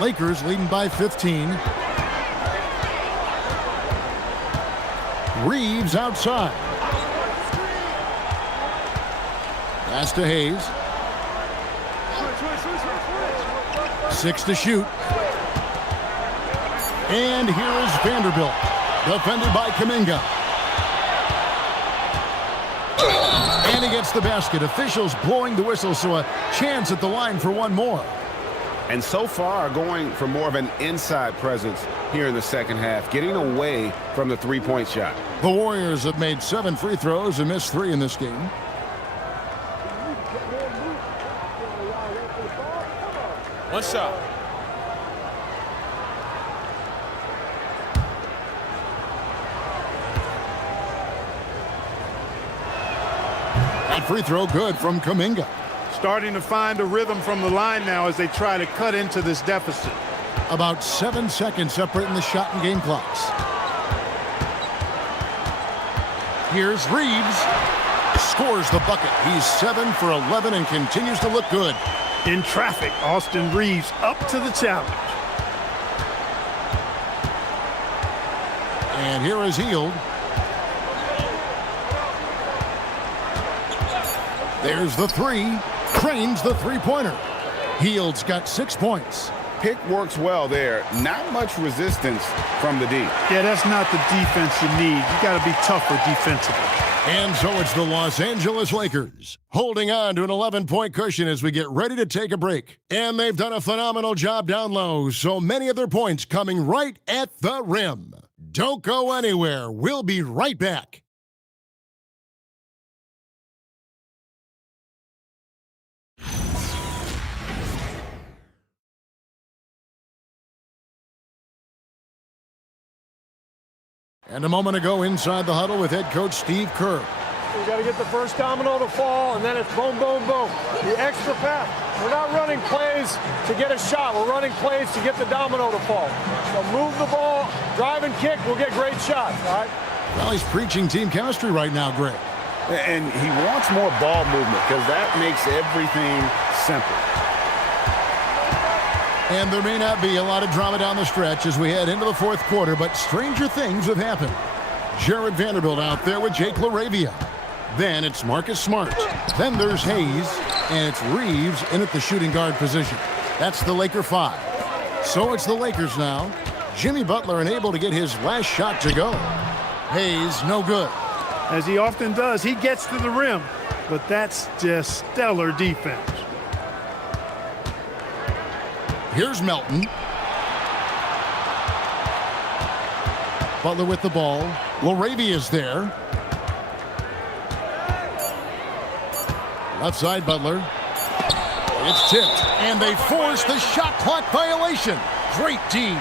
Lakers leading by 15. Reeves outside. Pass to Hayes. 6 to shoot. And here is Vanderbilt. Defended by Kuminga. And he gets the basket. Officials blowing the whistle, so a chance at the line for one more. And so far, going for more of an inside presence here in the second half, getting away from the three-point shot. The Warriors have made 7 free throws and missed 3 in this game. One shot. That free throw good from Kuminga. Starting to find a rhythm from the line now as they try to cut into this deficit. About 7 seconds separating the shot and game clocks. Here's Reeves. Scores the bucket. He's 7 for 11 and continues to look good. In traffic, Austin Reeves up to the challenge. And here is Hield. There's the 3. Cranes the three-pointer. Hield's got 6 points. Pick works well there. Not much resistance from the D. Yeah, that's not the defense you need. You got to be tougher defensively. And so it's the Los Angeles Lakers holding on to an 11-point cushion as we get ready to take a break. And they've done a phenomenal job down low, so many of their points coming right at the rim. Don't go anywhere. We'll be right back. And a moment ago inside the huddle with head coach Steve Kerr. We got to get the first domino to fall, and then it's boom, boom, boom. The extra pass. We're not running plays to get a shot. We're running plays to get the domino to fall. So move the ball, drive and kick, we'll get great shots, all right? Well, he's preaching team chemistry right now, Greg. And he wants more ball movement because that makes everything simple. And there may not be a lot of drama down the stretch as we head into the fourth quarter, but stranger things have happened. Jared Vanderbilt out there with Jake LaRavia. Then it's Marcus Smart. Then there's Hayes, and it's Reeves in at the shooting guard position. That's the Laker 5. So it's the Lakers now. Jimmy Butler unable to get his last shot to go. Hayes, no good. As he often does, he gets to the rim, but that's just stellar defense. Here's Melton. Butler with the ball. LaRavia's there. Left side, Butler. It's tipped, and they force the shot clock violation. Great D.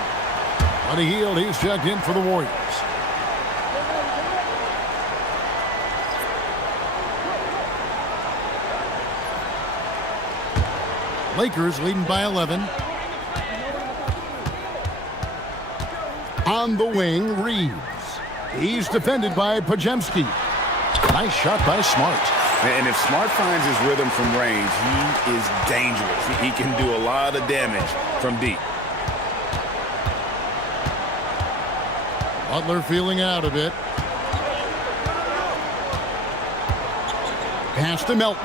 On a heel, he's checked in for the Warriors. Lakers leading by 11. On the wing, Reeves. He's defended by Pajemski. Nice shot by Smart. And if Smart finds his rhythm from range, he is dangerous. He can do a lot of damage from deep. Butler feeling out a bit. Pass to Melton.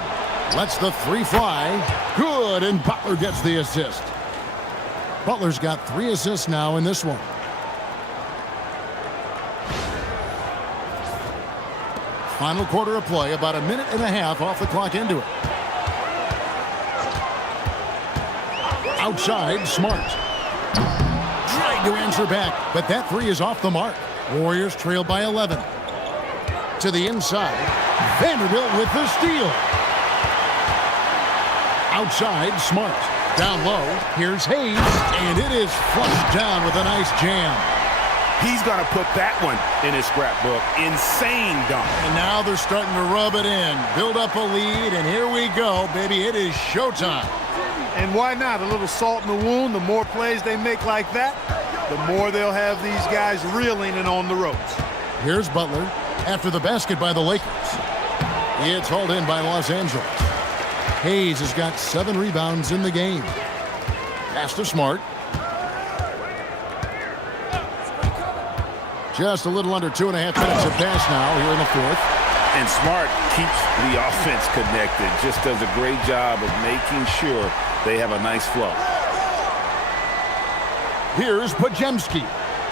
Lets the three fly. Good, and Butler gets the assist. Butler's got 3 assists now in this one. Final quarter of play, about a minute and a half off the clock into it. Outside, Smart. Trying to answer back, but that 3 is off the mark. Warriors trail by 11. To the inside, Vanderbilt with the steal. Outside, Smart. Down low, here's Hayes, and it is flushed down with a nice jam. He's going to put that one in his scrapbook. Insane dunk. And now they're starting to rub it in, build up a lead, and here we go, baby. It is showtime. And why not? A little salt in the wound. The more plays they make like that, the more they'll have these guys reeling and on the ropes. Here's Butler after the basket by the Lakers. It's hauled in by Los Angeles. Hayes has got 7 rebounds in the game. Pass to Smart. Just a little under 2.5 minutes of pass now here in the fourth. And Smart keeps the offense connected. Just does a great job of making sure they have a nice flow. Here's Pajemski.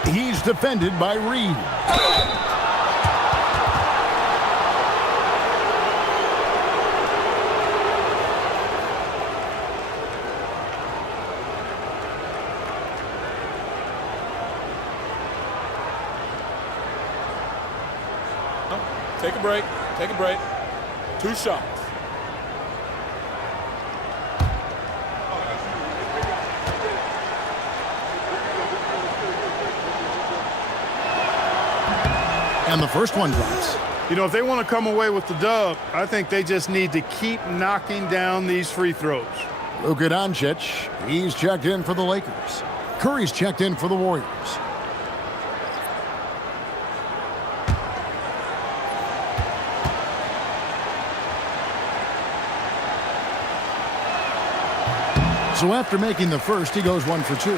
He's defended by Reed. Take a break. Take a break. 2 shots. And the first one drops. You know, if they want to come away with the dub, I think they just need to keep knocking down these free throws. Luka Doncic, he's checked in for the Lakers. Curry's checked in for the Warriors. So after making the first, he goes 1 for 2.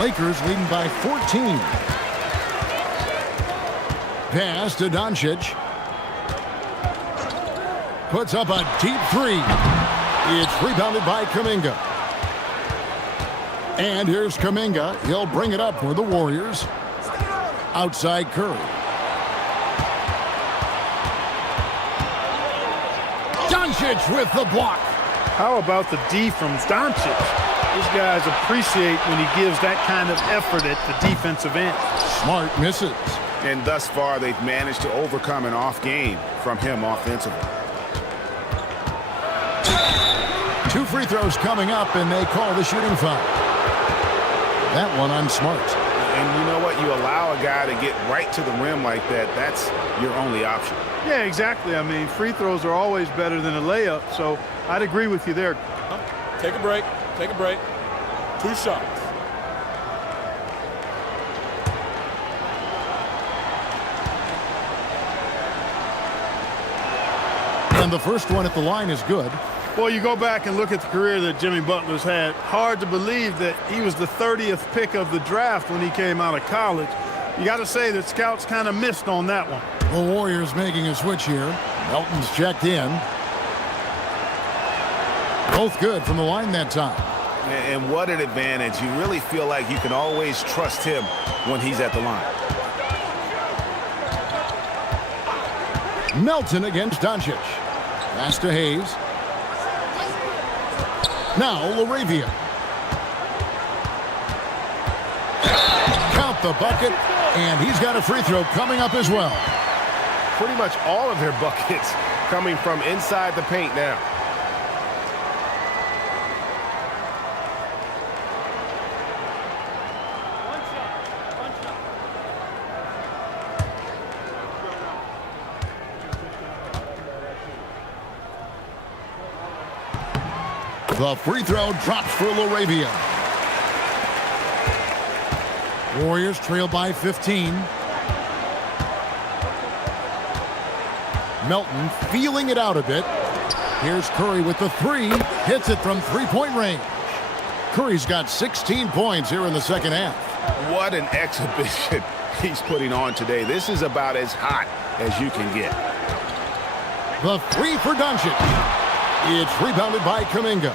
Lakers leading by 14. Pass to Doncic. Puts up a deep 3. It's rebounded by Kuminga. And here's Kuminga. He'll bring it up for the Warriors. Outside Curry. Doncic with the block. How about the D from Doncic? These guys appreciate when he gives that kind of effort at the defensive end. Smart misses. And thus far, they've managed to overcome an off game from him offensively. 2 free throws coming up, and they call the shooting foul. That one on Smart. And you know what? You allow a guy to get right to the rim like that, that's your only option. Yeah, exactly. I mean, free throws are always better than a layup, so I'd agree with you there. Take a break. Take a break. 2 shots. And the first one at the line is good. Well, you go back and look at the career that Jimmy Butler's had. Hard to believe that he was the 30th pick of the draft when he came out of college. You got to say that scouts kind of missed on that one. The Warriors making a switch here. Melton's checked in. Both good from the line that time. And what an advantage. You really feel like you can always trust him when he's at the line. Melton against Doncic. Pass to Hayes. Now LaRavia. Count the bucket, and he's got a free throw coming up as well. Pretty much all of their buckets coming from inside the paint now. The free throw drops for Laravia. Warriors trail by 15. Melton feeling it out a bit. Here's Curry with the three. Hits it from three-point range. Curry's got 16 points here in the second half. What an exhibition he's putting on today. This is about as hot as you can get. The three for Doncic. It's rebounded by Kuminga.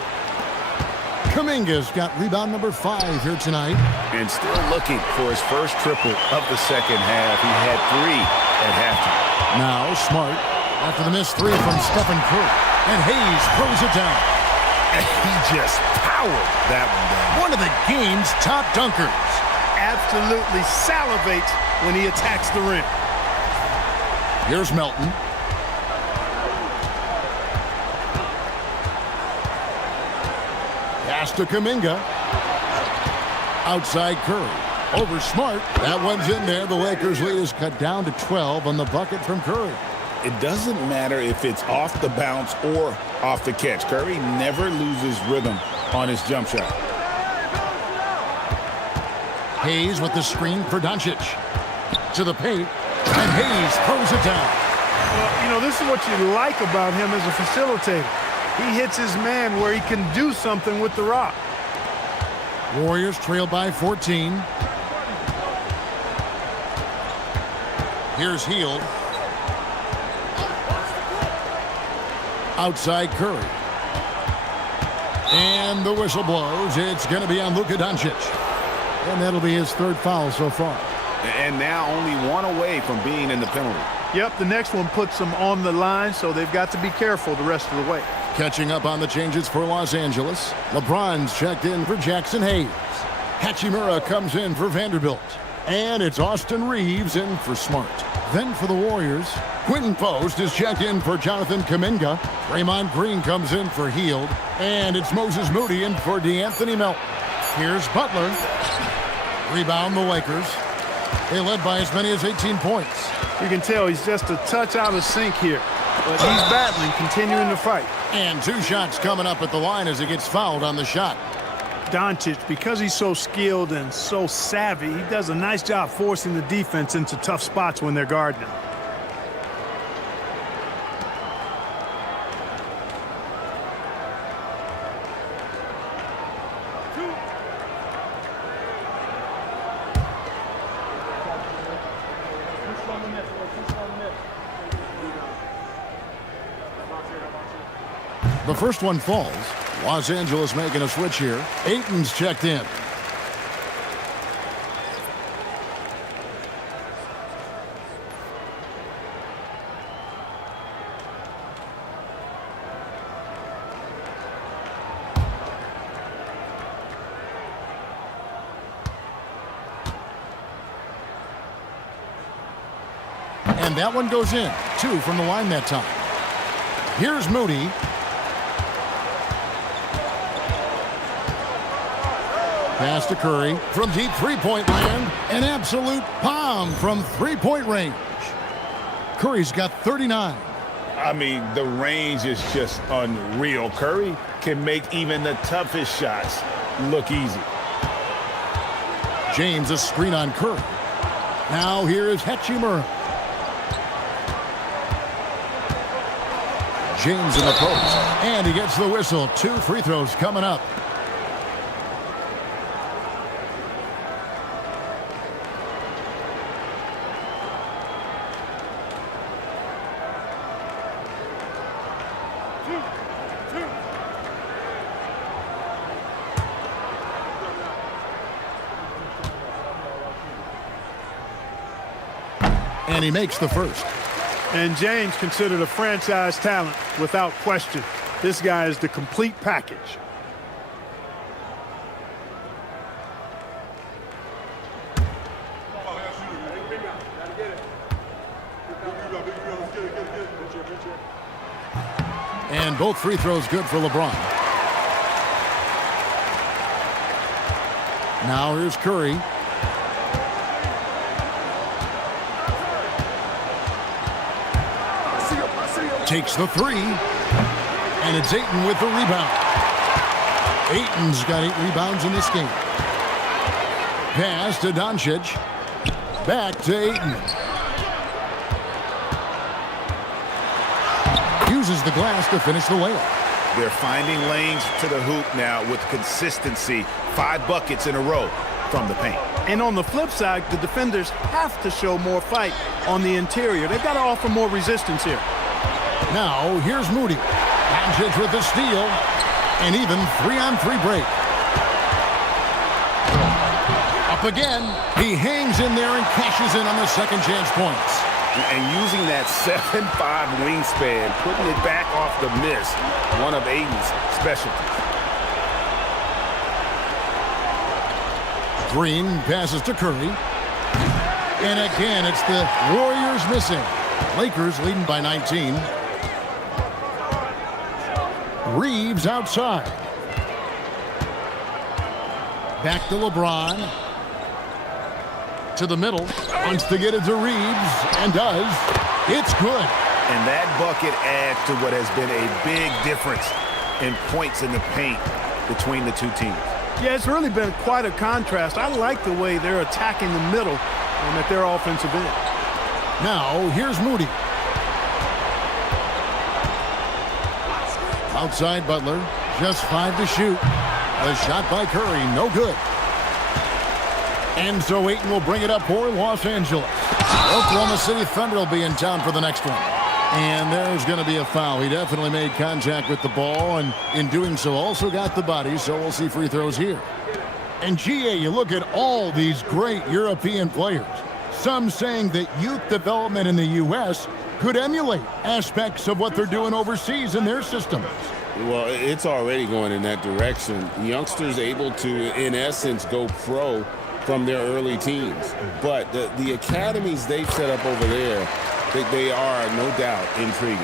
Kuminga's got rebound number 5 here tonight. And still looking for his first triple of the second half. He had 3 at halftime. Now Smart after the missed 3 from Stephen Curry. And Hayes throws it down. And he just powered that one down. One of the game's top dunkers. Absolutely salivates when he attacks the rim. Here's Melton. Pass to Kuminga. Outside Curry. Over Smart. That one's in there. The Lakers lead is cut down to 12 on the bucket from Curry. It doesn't matter if it's off the bounce or off the catch. Curry never loses rhythm on his jump shot. Hayes with the screen for Doncic. To the paint. And Hayes throws it down. Well, you know, this is what you like about him as a facilitator. He hits his man where he can do something with the rock. Warriors trail by 14. Here's Hield. Outside Curry. And the whistle blows. It's going to be on Luka Doncic. And that'll be his 3rd foul so far. And now only 1 away from being in the penalty. Yep, the next one puts them on the line, so they've got to be careful the rest of the way. Catching up on the changes for Los Angeles. LeBron's checked in for Jackson Hayes. Hachimura comes in for Vanderbilt. And it's Austin Reeves in for Smart. Then for the Warriors, Quentin Post is checked in for Jonathan Kuminga. Draymond Green comes in for Hield. And it's Moses Moody in for DeAnthony Melton. Here's Butler. Rebound the Lakers. They led by as many as 18 points. You can tell he's just a touch out of sync here. But he's battling, continuing to fight. And 2 shots coming up at the line as he gets fouled on the shot. Doncic, because he's so skilled and so savvy, he does a nice job forcing the defense into tough spots when they're guarding him. The first one falls. Los Angeles making a switch here. Ayton's checked in. And that one goes in. 2 from the line that time. Here's Moody. Pass to Curry from deep three-point land. An absolute bomb from three-point range. Curry's got 39. I mean, the range is just unreal. Curry can make even the toughest shots look easy. James a screen on Curry. Now here is Hachimura. James in the post. And he gets the whistle. 2 free throws coming up. And he makes the first. And James considered a franchise talent without question. This guy is the complete package. And both free throws good for LeBron. Now here's Curry. Takes the 3. And it's Ayton with the rebound. Ayton's got 8 rebounds in this game. Pass to Doncic. Back to Ayton. Uses the glass to finish the layup. They're finding lanes to the hoop now with consistency. 5 buckets in a row from the paint. And on the flip side, the defenders have to show more fight on the interior. They've got to offer more resistance here. Now, here's Moody. Doncic with the steal. And even 3-on-3 break. Up again. He hangs in there and cashes in on the second chance points. And using that 7'5" wingspan, putting it back off the miss, one of Ayton's specialties. Green passes to Curry. And again, it's the Warriors missing. Lakers leading by 19. Reeves outside. Back to LeBron. To the middle. Wants to get it to Reeves. And does. It's good. And that bucket adds to what has been a big difference in points in the paint between the two teams. Yeah, it's really been quite a contrast. I like the way they're attacking the middle at their offensive end. Now, here's Moody. Outside Butler, just 5 to shoot. A shot by Curry, no good. And so Ayton will bring it up for Los Angeles. Oklahoma City Thunder will be in town for the next one. And there's going to be a foul. He definitely made contact with the ball, and in doing so also got the body, so we'll see free throws here. And GA, you look at all these great European players. Some saying that youth development in the U.S. could emulate aspects of what they're doing overseas in their systems. Well, it's already going in that direction. Youngsters able to, in essence, go pro from their early teens. But the academies they've set up over there, they are, no doubt, intriguing.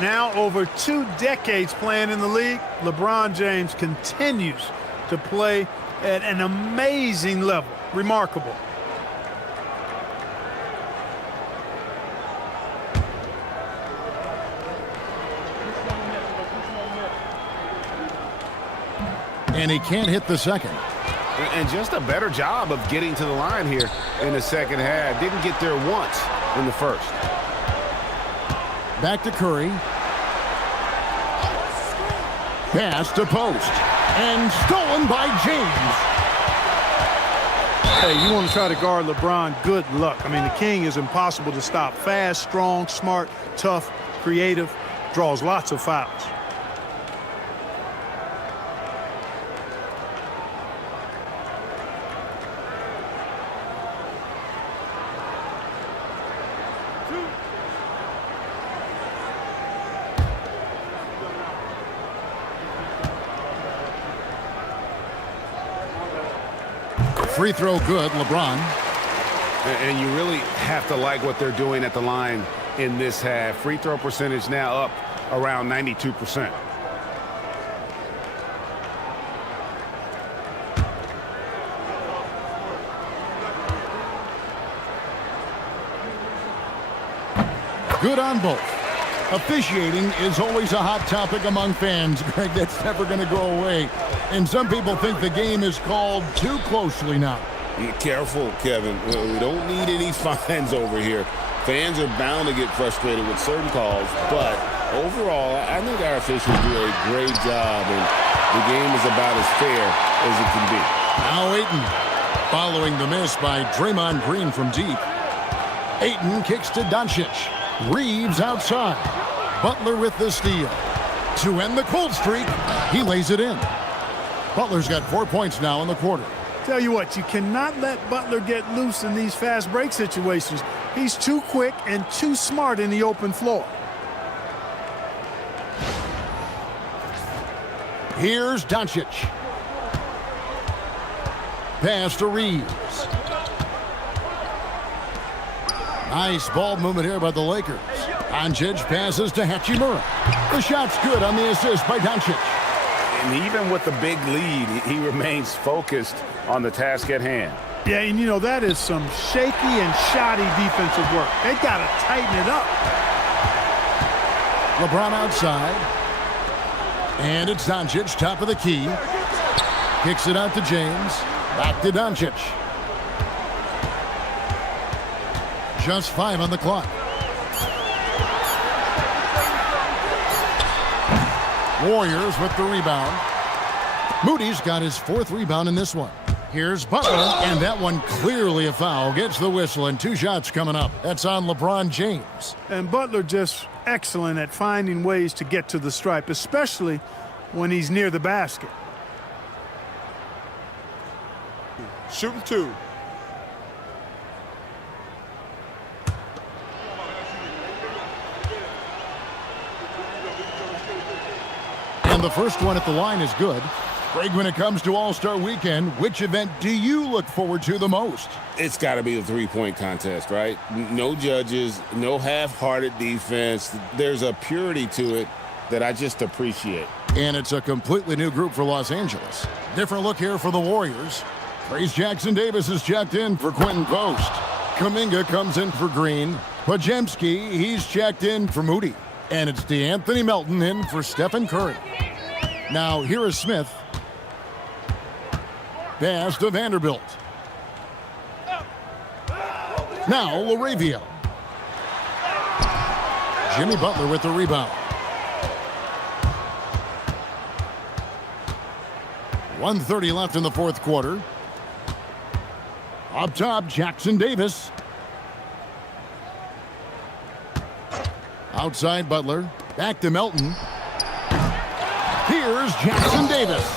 Now, over 2 decades playing in the league, LeBron James continues to play at an amazing level. Remarkable. And he can't hit the second. And just a better job of getting to the line here in the second half. Didn't get there once in the first. Back to Curry. Pass to post. And stolen by James. Hey, you want to try to guard LeBron, good luck. I mean, the king is impossible to stop. Fast, strong, smart, tough, creative, draws lots of fouls. Free throw good, LeBron. And you really have to like what they're doing at the line in this half. Free throw percentage now up around 92%. Good on both. Officiating is always a hot topic among fans, Greg. That's never going to go away. And some people think the game is called too closely now. Be careful, Kevin. We don't need any fines over here. Fans are bound to get frustrated with certain calls, but overall, I think our officials do a great job, and the game is about as fair as it can be. Now Ayton, following the miss by Draymond Green from deep. Ayton kicks to Doncic. Reeves outside. Butler with the steal. To end the cold streak, he lays it in. Butler's got 4 points now in the quarter. Tell you what, you cannot let Butler get loose in these fast break situations. He's too quick and too smart in the open floor. Here's Doncic. Pass to Reeves. Nice ball movement here by the Lakers. Doncic passes to Hachimura. The shot's good on the assist by Doncic. And even with the big lead, he remains focused on the task at hand. Yeah, and you know, that is some shaky and shoddy defensive work. They've got to tighten it up. LeBron outside. And it's Doncic, top of the key. Kicks it out to James. Back to Doncic. Just 5 on the clock. Warriors with the rebound. Moody's got his 4th rebound in this one. Here's Butler, and that one clearly a foul. Gets the whistle, and 2 shots coming up. That's on LeBron James. And Butler just excellent at finding ways to get to the stripe, especially when he's near the basket. Shooting 2. And the first one at the line is good. Greg, when it comes to All-Star Weekend, which event do you look forward to the most? It's got to be the three-point contest, right? No judges, no half-hearted defense. There's a purity to it that I just appreciate. And it's a completely new group for Los Angeles. Different look here for the Warriors. Trace Jackson-Davis is checked in for Quentin Post. Kuminga comes in for Green. Podziemski, he's checked in for Moody. And it's DeAnthony Melton in for Stephen Curry. Now, here is Smith. Pass to Vanderbilt. Now, LaRavia. Jimmy Butler with the rebound. 1:30 left in the 4th quarter. Up top, Jackson-Davis. Outside Butler. Back to Melton. Here's Jackson-Davis.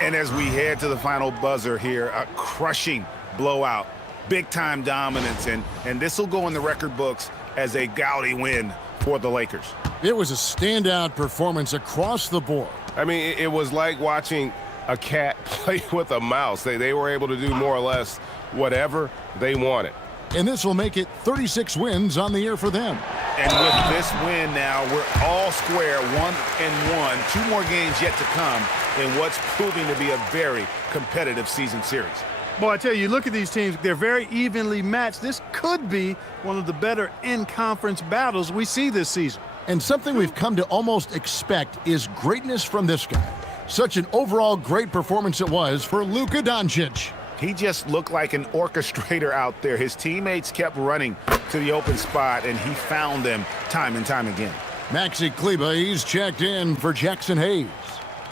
And as we head to the final buzzer here, a crushing blowout, big-time dominance, and this will go in the record books as a gaudy win for the Lakers. It was a standout performance across the board. I mean, it was like watching a cat play with a mouse. They were able to do more or less whatever they wanted. And this will make it 36 wins on the year for them. And with this win now, we're all square, 1-1. 2 more games yet to come in what's proving to be a very competitive season series. Boy, I tell you, look at these teams. They're very evenly matched. This could be one of the better in-conference battles we see this season. And something we've come to almost expect is greatness from this guy. Such an overall great performance it was for Luka Doncic. He just looked like an orchestrator out there. His teammates kept running to the open spot, and he found them time and time again. Maxi Kleber, he's checked in for Jackson Hayes.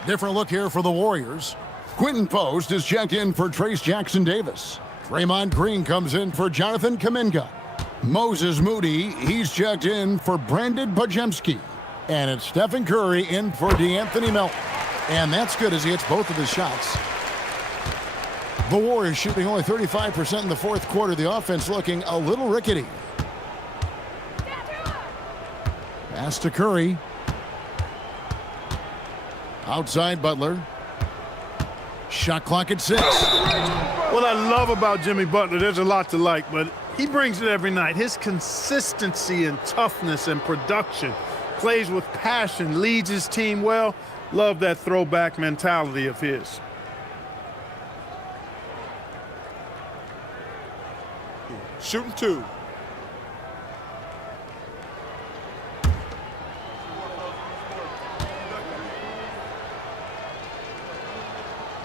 Different look here for the Warriors. Quentin Post is checked in for Trace Jackson-Davis. Draymond Green comes in for Jonathan Kuminga. Moses Moody, he's checked in for Brandon Podziemski. And it's Stephen Curry in for DeAnthony Melton. And that's good as he hits both of his shots. The Warriors shooting only 35% in the 4th quarter. The offense looking a little rickety. Pass to Curry. Outside Butler. Shot clock at 6. What I love about Jimmy Butler, there's a lot to like, but he brings it every night. His consistency and toughness and production. Plays with passion, leads his team well. Love that throwback mentality of his. Shooting 2.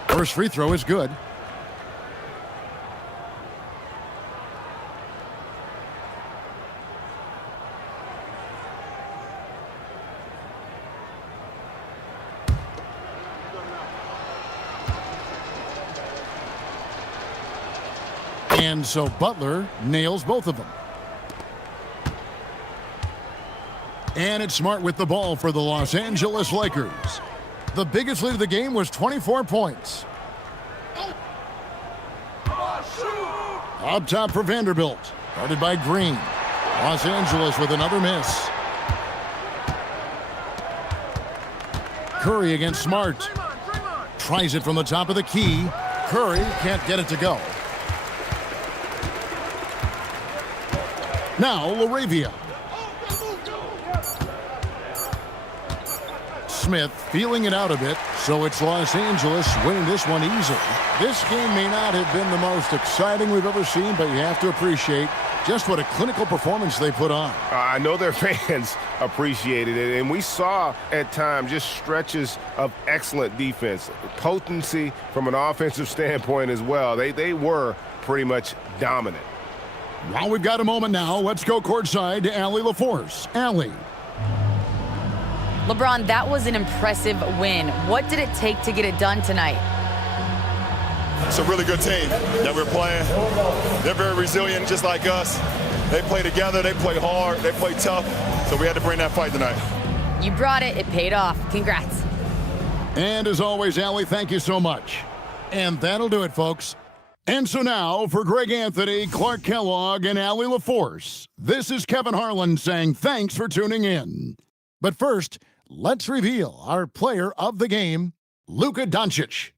First free throw is good. And so Butler nails both of them. And it's Smart with the ball for the Los Angeles Lakers. The biggest lead of the game was 24 points. Up top for Vanderbilt. Guarded by Green. Los Angeles with another miss. Curry against Smart. Tries it from the top of the key. Curry can't get it to go. Now LaRavia. Smith feeling it out a bit, so it's Los Angeles winning this one easily. This game may not have been the most exciting we've ever seen, but you have to appreciate Just what a clinical performance they put on. I know their fans appreciated it, and we saw at times just stretches of excellent defense, potency from an offensive standpoint as well. They were pretty much dominant. While we've got a moment now, let's go courtside to Allie LaForce. Allie. LeBron, that was an impressive win. What did it take to get it done tonight? It's a really good team that we're playing. They're very resilient, just like us. They play together, they play hard, they play tough, so we had to bring that fight tonight. You brought it. It paid off. Congrats. And as always, Allie, thank you so much. And that'll do it, folks. And so now, for Greg Anthony, Clark Kellogg, and Allie LaForce, this is Kevin Harlan saying thanks for tuning in. But first, let's reveal our player of the game, Luka Doncic.